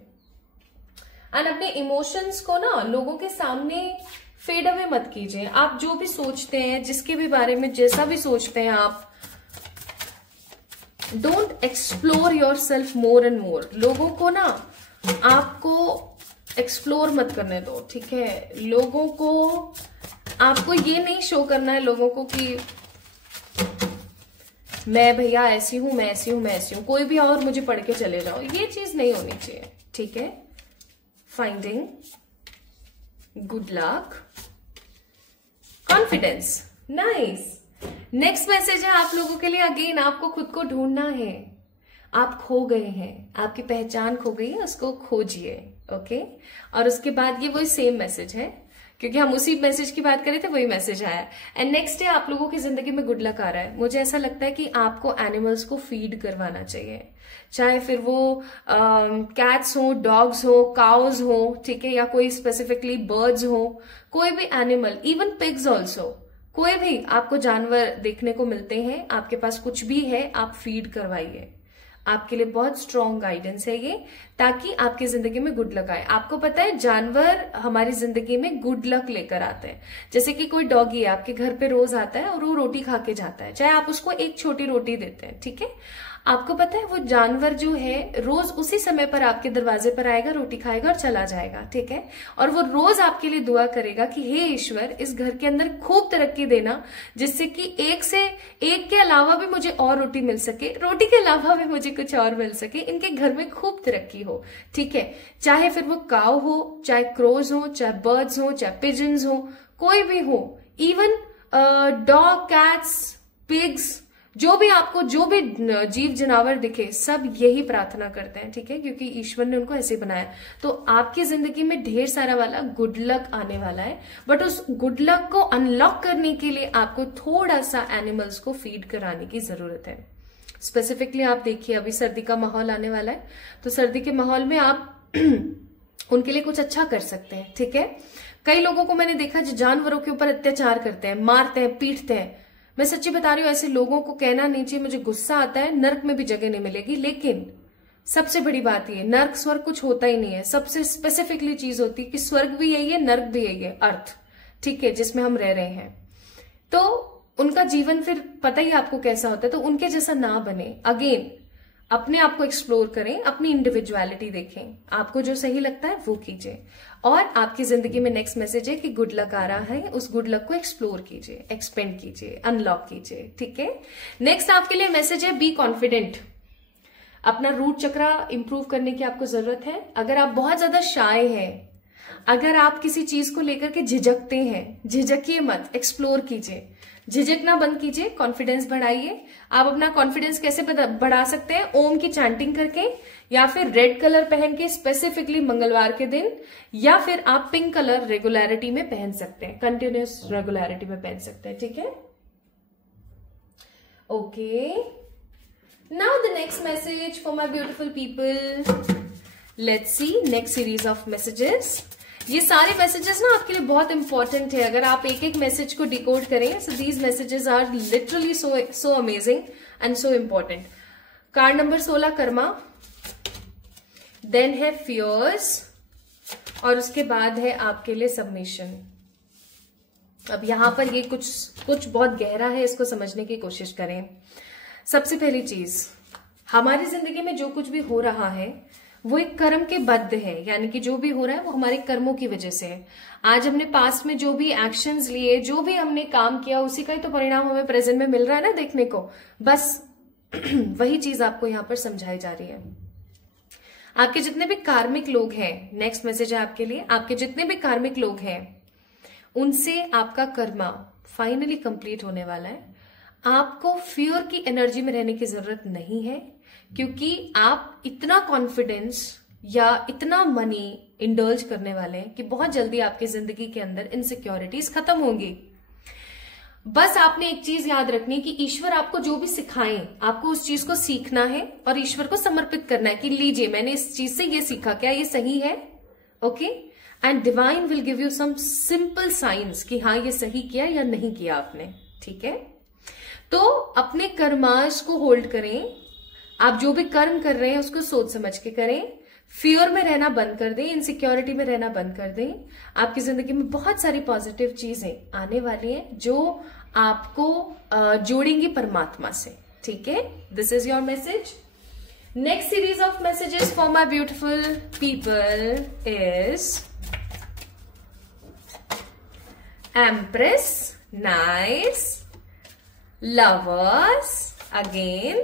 एंड अपने इमोशंस को ना लोगों के सामने फेड अवे मत कीजिए। आप जो भी सोचते हैं, जिसके भी बारे में जैसा भी सोचते हैं, आप don't explore your self more and more. लोगों को ना आपको एक्सप्लोर मत करने दो, ठीक है। लोगों को आपको ये नहीं शो करना है लोगों को कि मैं भैया ऐसी हूं, मैं ऐसी हूं, मैं ऐसी हूं, कोई भी और मुझे पढ़ के चले जाओ। ये चीज नहीं होनी चाहिए, ठीक है। Finding good luck, confidence, nice. Next message है आप लोगों के लिए, अगेन आपको खुद को ढूंढना है। आप खो गए हैं, आपकी पहचान खो गई है, उसको खोजिए, ओके। और उसके बाद ये वही सेम मैसेज है, क्योंकि हम उसी मैसेज की बात करें थे, वही मैसेज आया। एंड नेक्स्ट है आप लोगों की जिंदगी में गुड लक आ रहा है। मुझे ऐसा लगता है कि आपको एनिमल्स को फीड करवाना चाहिए, चाहे फिर वो कैट्स हो, डॉग्स हो, काउज हो, ठीक है, या कोई स्पेसिफिकली बर्ड्स हो, कोई भी एनिमल, इवन पिग्स ऑल्सो। कोई भी आपको जानवर देखने को मिलते हैं, आपके पास कुछ भी है, आप फीड करवाइए। आपके लिए बहुत स्ट्रॉन्ग गाइडेंस है ये, ताकि आपकी जिंदगी में गुड लक आए। आपको पता है जानवर हमारी जिंदगी में गुड लक लेकर आते हैं। जैसे कि कोई डॉगी है, आपके घर पे रोज आता है और वो रोटी खा के जाता है, चाहे आप उसको एक छोटी रोटी देते हैं, ठीक है। आपको पता है वो जानवर जो है रोज उसी समय पर आपके दरवाजे पर आएगा, रोटी खाएगा और चला जाएगा, ठीक है। और वो रोज आपके लिए दुआ करेगा कि हे ईश्वर, इस घर के अंदर खूब तरक्की देना, जिससे कि एक के अलावा भी मुझे और रोटी मिल सके, रोटी के अलावा भी मुझे कुछ और मिल सके, इनके घर में खूब तरक्की हो, ठीक है। चाहे फिर वो काऊ हो, चाहे क्रोज हो, चाहे बर्ड्स हो, चाहे पिजन्स हो, कोई भी हो, इवन डॉग, कैट्स, पिग्स, जो भी आपको जो भी जीव जनावर दिखे, सब यही प्रार्थना करते हैं, ठीक है, क्योंकि ईश्वर ने उनको ऐसे बनाया। तो आपकी जिंदगी में ढेर सारा वाला गुड लक आने वाला है, बट उस गुड लक को अनलॉक करने के लिए आपको थोड़ा सा एनिमल्स को फीड कराने की जरूरत है। स्पेसिफिकली आप देखिए, अभी सर्दी का माहौल आने वाला है, तो सर्दी के माहौल में आप उनके लिए कुछ अच्छा कर सकते हैं, ठीक है। कई लोगों को मैंने देखा जो जानवरों के ऊपर अत्याचार करते हैं, मारते हैं, पीटते हैं। मैं सच्ची बता रही हूं, ऐसे लोगों को कहना नहीं चाहिए, मुझे गुस्सा आता है, नर्क में भी जगह नहीं मिलेगी। लेकिन सबसे बड़ी बात ये, नर्क स्वर्ग कुछ होता ही नहीं है। सबसे स्पेसिफिकली चीज होती है कि स्वर्ग भी यही है, नर्क भी यही है, अर्थ, ठीक है, जिसमें हम रह रहे हैं। तो उनका जीवन फिर पता ही आपको कैसा होता है, तो उनके जैसा ना बने। अगेन अपने आप को एक्सप्लोर करें, अपनी इंडिविजुअलिटी देखें, आपको जो सही लगता है वो कीजिए। और आपकी जिंदगी में नेक्स्ट मैसेज है कि गुड लक आ रहा है, उस गुड लक को एक्सप्लोर कीजिए, एक्सपेंड कीजिए, अनलॉक कीजिए, ठीक है। नेक्स्ट आपके लिए मैसेज है बी कॉन्फिडेंट। अपना रूट चक्रा इंप्रूव करने की आपको जरूरत है। अगर आप बहुत ज्यादा शाय हैं, अगर आप किसी चीज को लेकर के झिझकते हैं, झिझकिए मत, एक्सप्लोर कीजिए, झिझकना बंद कीजिए, कॉन्फिडेंस बढ़ाइए। आप अपना कॉन्फिडेंस कैसे बढ़ा सकते हैं? ओम की चैंटिंग करके, या फिर रेड कलर पहन के स्पेसिफिकली मंगलवार के दिन, या फिर आप पिंक कलर रेगुलरिटी में पहन सकते हैं, कंटिन्यूस रेगुलरिटी में पहन सकते हैं, ठीक है। Okay, now the next message for my beautiful people. Let's see next series of messages. ये सारे मैसेजेस ना आपके लिए बहुत इंपॉर्टेंट है। अगर आप एक एक मैसेज को डिकोड करें, so these messages are literally so amazing and so important. Card number 16 karma, then है फियर्स, और उसके बाद है आपके लिए सबमिशन। अब यहां पर ये कुछ बहुत गहरा है, इसको समझने की कोशिश करें। सबसे पहली चीज, हमारी जिंदगी में जो कुछ भी हो रहा है वो एक कर्म के बद्ध है, यानी कि जो भी हो रहा है वो हमारे कर्मों की वजह से है। आज हमने पास्ट में जो भी एक्शंस लिए, जो भी हमने काम किया, उसी का ही तो परिणाम हमें प्रेजेंट में मिल रहा है ना देखने को। बस वही चीज आपको यहाँ पर समझाई जा रही है। आपके जितने भी कार्मिक लोग हैं, नेक्स्ट मैसेज है आपके लिए, आपके जितने भी कार्मिक लोग हैं उनसे आपका कर्मा फाइनली कंप्लीट होने वाला है। आपको फियर की एनर्जी में रहने की जरूरत नहीं है, क्योंकि आप इतना कॉन्फिडेंस या इतना मनी इंडल्ज करने वाले हैं कि बहुत जल्दी आपकी जिंदगी के अंदर इनसिक्योरिटीज खत्म होंगी। बस आपने एक चीज याद रखनी है कि ईश्वर आपको जो भी सिखाएं, आपको उस चीज को सीखना है और ईश्वर को समर्पित करना है कि लीजिए मैंने इस चीज से ये सीखा, क्या ये सही है? Okay, and divine will give you some simple science कि हाँ ये सही किया या नहीं किया आपने, ठीक है। तो अपने कर्माश को होल्ड करें। आप जो भी कर्म कर रहे हैं उसको सोच समझ के करें। फियर में रहना बंद कर दें, इनसिक्योरिटी में रहना बंद कर दें। आपकी जिंदगी में बहुत सारी पॉजिटिव चीजें आने वाली हैं जो आपको जोड़ेंगी परमात्मा से, ठीक है। This is your message. Next series of messages for my beautiful people is empress, nice, lovers again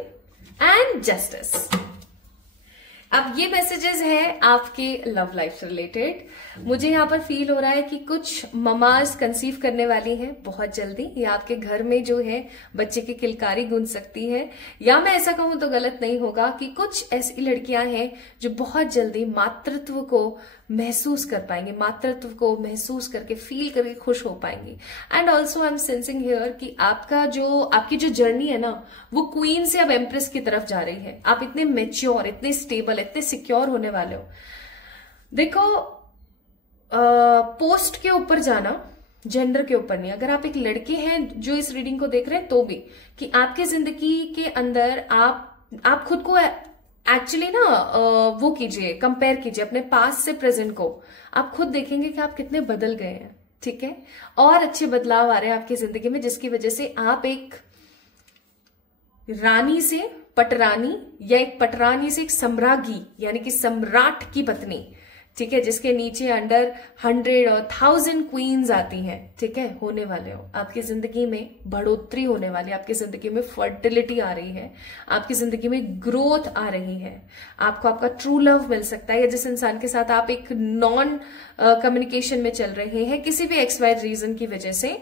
and justice. अब ये मैसेजेस है आपके लव लाइफ से रिलेटेड। मुझे यहाँ पर फील हो रहा है कि कुछ ममाज कंसीव करने वाली हैं बहुत जल्दी, या आपके घर में जो है बच्चे की किलकारी गूंज सकती है, या मैं ऐसा कहूं तो गलत नहीं होगा कि कुछ ऐसी लड़कियां हैं जो बहुत जल्दी मातृत्व को महसूस कर पाएंगे, मातृत्व को महसूस करके फील करके खुश हो पाएंगी। And also I am sensing here कि आपकी जो जर्नी है ना वो क्वीन से अब एम्प्रेस की तरफ जा रही है। आप इतने मेच्योर, इतने स्टेबल, इतने सिक्योर होने वाले हो। देखो, पोस्ट के ऊपर जाना, जेंडर के ऊपर नहीं। अगर आप एक लड़के हैं जो इस रीडिंग को देख रहे हैं तो भी, कि आपकी जिंदगी के अंदर आप खुद को एक्चुअली ना वो कीजिए, कंपेयर कीजिए अपने पास्ट से प्रेजेंट को। आप खुद देखेंगे कि आप कितने बदल गए हैं, ठीक है। और अच्छे बदलाव आ रहे हैं आपकी जिंदगी में, जिसकी वजह से आप एक रानी से पटरानी, या एक पटरानी से एक सम्राज्ञी यानी कि सम्राट की पत्नी, ठीक है, जिसके नीचे अंडर 100 और 1000 क्वींस आती हैं, ठीक है, होने वाले हो। आपकी जिंदगी में बढ़ोतरी होने वाली है, आपकी जिंदगी में फर्टिलिटी आ रही है, आपकी जिंदगी में ग्रोथ आ रही है। आपको आपका ट्रू लव मिल सकता है, या जिस इंसान के साथ आप एक नॉन कम्युनिकेशन में चल रहे हैं किसी भी XY रीजन की वजह से,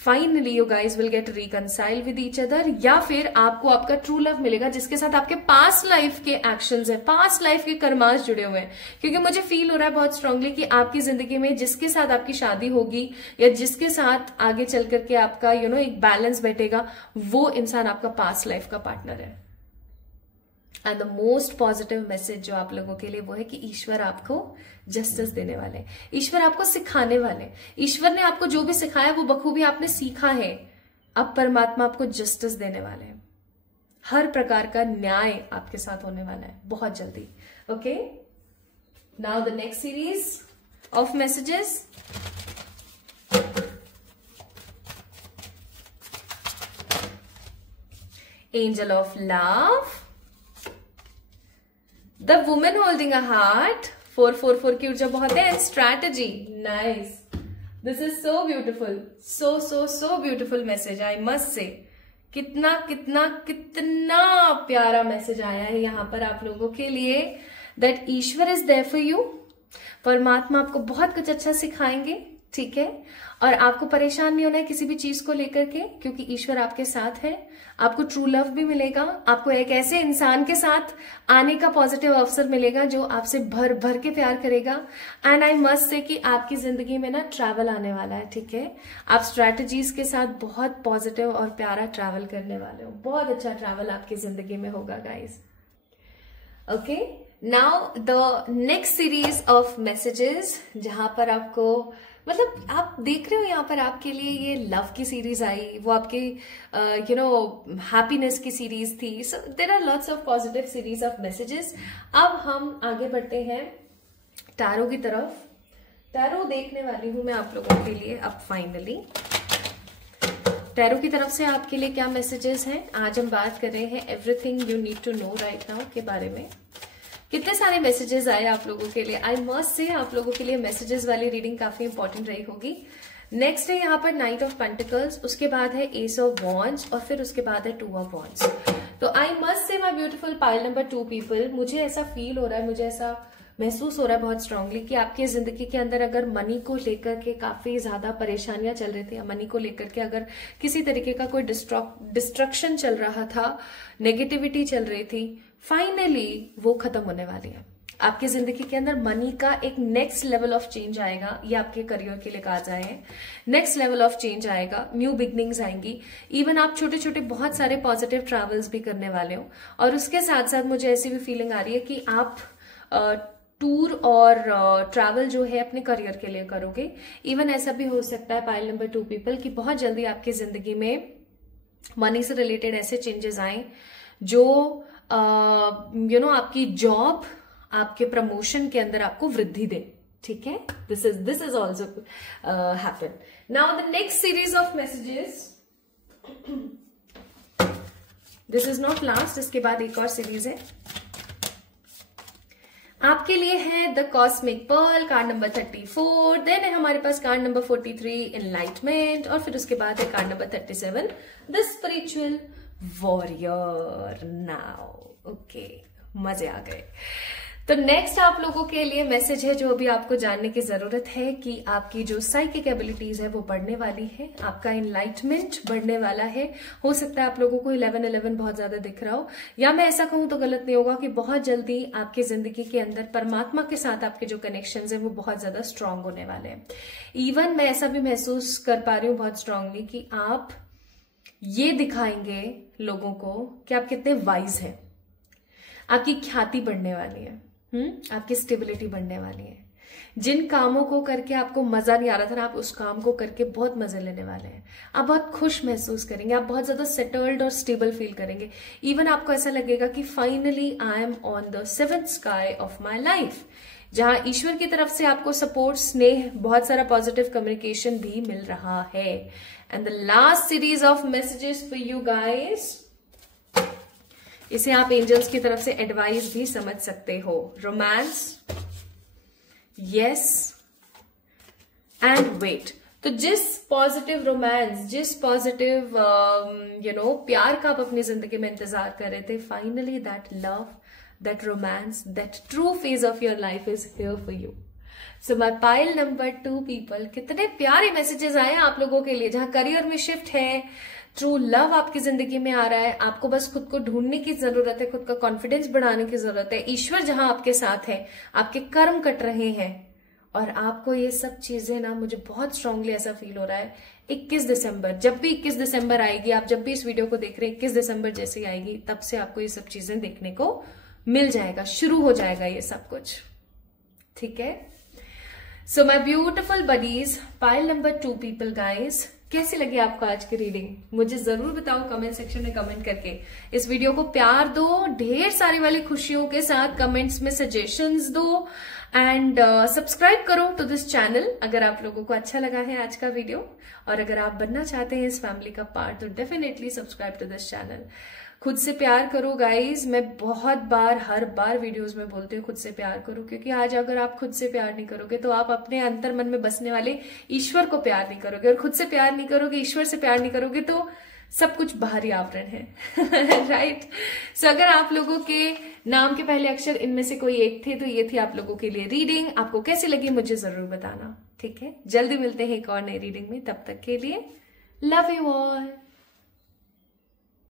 finally you guys will get reconcile with each other, या फिर आपको आपका ट्रू लव मिलेगा जिसके साथ आपके पास्ट लाइफ के एक्शंस हैं, पास्ट लाइफ के कर्मास जुड़े हुए हैं। क्योंकि मुझे फील हो रहा है बहुत स्ट्रांगली कि आपकी जिंदगी में जिसके साथ आपकी शादी होगी या जिसके साथ आगे चल करके आपका एक बैलेंस बैठेगा, वो इंसान आपका पास्ट लाइफ का पार्टनर है। And the most positive message जो आप लोगों के लिए वो है कि ईश्वर आपको जस्टिस देने वाले, ईश्वर आपको सिखाने वाले। ईश्वर ने आपको जो भी सिखाया वो बखूबी आपने सीखा है। अब परमात्मा आपको जस्टिस देने वाले हैं, हर प्रकार का न्याय आपके साथ होने वाला है बहुत जल्दी। Okay, now the next series of messages. Angel of love, the woman holding a heart 444 की ऊर्जा बहुत है। And strategy, nice, this is so beautiful, so so so beautiful message, I must say. कितना कितना कितना प्यारा मैसेज आया है यहाँ पर आप लोगों के लिए, that Ishwar is there for you. परमात्मा आपको बहुत कुछ अच्छा सिखाएंगे, ठीक है, और आपको परेशान नहीं होना है किसी भी चीज को लेकर के, क्योंकि ईश्वर आपके साथ है। आपको ट्रू लव भी मिलेगा, आपको एक ऐसे इंसान के साथ आने का पॉजिटिव अवसर मिलेगा जो आपसे भर भर के प्यार करेगा। एंड आई मस्ट से कि आपकी जिंदगी में ना ट्रैवल आने वाला है, ठीक है। आप स्ट्रैटेजीज के साथ बहुत पॉजिटिव और प्यारा ट्रैवल करने वाले हो, बहुत अच्छा ट्रैवल आपकी जिंदगी में होगा guys. Okay, now the next series of messages, जहां पर आपको मतलब आप देख रहे हो यहाँ पर आपके लिए ये लव की सीरीज आई, वो आपके हैप्पीनेस की सीरीज थी। So there are lots of positive series of messages. अब हम आगे बढ़ते हैं टैरो की तरफ। टैरो देखने वाली हूं मैं आप लोगों के लिए अब फाइनली। टैरो की तरफ से आपके लिए क्या मैसेजेस हैं। आज हम बात कर रहे हैं everything you need to know right now के बारे में। कितने सारे मैसेजेस आए आप लोगों के लिए, आई मस्ट से आप लोगों के लिए मैसेजेस वाली रीडिंग काफी इंपॉर्टेंट रही होगी। नेक्स्ट है यहाँ पर नाइट ऑफ पेंटिकल्स, उसके बाद है एस ऑफ वॉन्ड्स और फिर उसके बाद है 2 ऑफ वॉन्ड्स। तो I must say my beautiful pile number 2 people, मुझे ऐसा फील हो रहा है, मुझे ऐसा महसूस हो रहा है बहुत स्ट्रांगली कि आपकी जिंदगी के अंदर अगर मनी को लेकर के काफी ज्यादा परेशानियां चल रही थी, या मनी को लेकर के अगर किसी तरीके का कोई डिस्ट्रक्शन चल रहा था, नेगेटिविटी चल रही थी, फाइनली वो खत्म होने वाली है। आपकी जिंदगी के अंदर मनी का एक नेक्स्ट लेवल ऑफ चेंज आएगा, ये आपके करियर के लिए कहा जाए नेक्स्ट लेवल ऑफ चेंज आएगा, न्यू बिगनिंग्स आएंगी। इवन आप छोटे छोटे बहुत सारे पॉजिटिव ट्रैवल्स भी करने वाले हो, और उसके साथ साथ मुझे ऐसी भी फीलिंग आ रही है कि आप टूर और ट्रैवल जो है अपने करियर के लिए करोगे। इवन ऐसा भी हो सकता है पाइल नंबर 2 पीपल की बहुत जल्दी आपकी जिंदगी में मनी से रिलेटेड ऐसे चेंजेस आए जो आपकी जॉब, आपके प्रमोशन के अंदर आपको वृद्धि दे, ठीक है। This is also happen. Now the next series of messages, this is not last, इसके बाद एक और सीरीज है आपके लिए है the cosmic pearl, card number 34। Then है हमारे पास कार्ड नंबर 43 एनलाइटमेंट, और फिर उसके बाद है card number 37 the spiritual warrior. Now okay, मजे आ गए। तो नेक्स्ट आप लोगों के लिए मैसेज है जो अभी आपको जानने की जरूरत है कि आपकी जो साइकिक एबिलिटीज है वो बढ़ने वाली है, आपका एनलाइटमेंट बढ़ने वाला है। हो सकता है आप लोगों को 11-11 बहुत ज्यादा दिख रहा हो, या मैं ऐसा कहूं तो गलत नहीं होगा कि बहुत जल्दी आपकी जिंदगी के अंदर परमात्मा के साथ आपके जो कनेक्शंस है वो बहुत ज्यादा स्ट्रांग होने वाले हैं। इवन मैं ऐसा भी महसूस कर पा रही हूँ बहुत स्ट्रांगली कि आप ये दिखाएंगे लोगों को कि आप कितने वाइज हैं। आपकी ख्याति बढ़ने वाली है, आपकी स्टेबिलिटी बढ़ने वाली है। जिन कामों को करके आपको मजा नहीं आ रहा था ना, आप उस काम को करके बहुत मजे लेने वाले हैं। आप बहुत खुश महसूस करेंगे, आप बहुत ज्यादा सेटल्ड और स्टेबल फील करेंगे। इवन आपको ऐसा लगेगा कि finally I am on the 7th sky of my life, जहां ईश्वर की तरफ से आपको सपोर्ट, स्नेह, बहुत सारा पॉजिटिव कम्युनिकेशन भी मिल रहा है। And the last series of messages for you guys, इसे आप एंजल्स की तरफ से एडवाइस भी समझ सकते हो। Romance, yes and wait. तो जिस पॉजिटिव रोमांस, जिस पॉजिटिव प्यार का आप अपनी जिंदगी में इंतजार कर रहे थे, finally that love, that romance, that true phase of your life is here for you. So my pile number 2 people, कितने प्यारे मैसेजेस आए हैं आप लोगों के लिए, जहां करियर में शिफ्ट है, ट्रू लव आपकी जिंदगी में आ रहा है, आपको बस खुद को ढूंढने की जरूरत है, खुद का कॉन्फिडेंस बढ़ाने की जरूरत है। ईश्वर जहां आपके साथ है, आपके कर्म कट रहे हैं, और आपको ये सब चीजें ना, मुझे बहुत स्ट्रांगली ऐसा फील हो रहा है 21 दिसंबर, जब भी 21 दिसंबर आएगी, आप जब भी इस वीडियो को देख रहे हैं 21 दिसंबर जैसे ही आएगी, तब से आपको ये सब चीजें देखने को मिल जाएगा, शुरू हो जाएगा ये सब कुछ, ठीक है। So my beautiful buddies, pile number 2 people guys, कैसी लगी आपको आज की रीडिंग, मुझे जरूर बताओ कमेंट सेक्शन में कमेंट करके। इस वीडियो को प्यार दो, ढेर सारी वाली खुशियों के साथ कमेंट्स में सजेशंस दो, एंड सब्सक्राइब करो टू दिस चैनल अगर आप लोगों को अच्छा लगा है आज का वीडियो, और अगर आप बनना चाहते हैं इस फैमिली का पार्ट तो definitely subscribe to this channel. खुद से प्यार करो गाइज। मैं बहुत बार, हर बार वीडियोस में बोलती हूँ खुद से प्यार करो, क्योंकि आज अगर आप खुद से प्यार नहीं करोगे तो आप अपने अंतर मन में बसने वाले ईश्वर को प्यार नहीं करोगे, और खुद से प्यार नहीं करोगे, ईश्वर से प्यार नहीं करोगे तो सब कुछ बाहरी आवरण है। राइट। सो अगर आप लोगों के नाम के पहले अक्षर इनमें से कोई एक थे तो ये थी आप लोगों के लिए रीडिंग। आपको कैसी लगी मुझे जरूर बताना, ठीक है। जल्दी मिलते हैं एक और नई रीडिंग में, तब तक के लिए लव यू ऑल।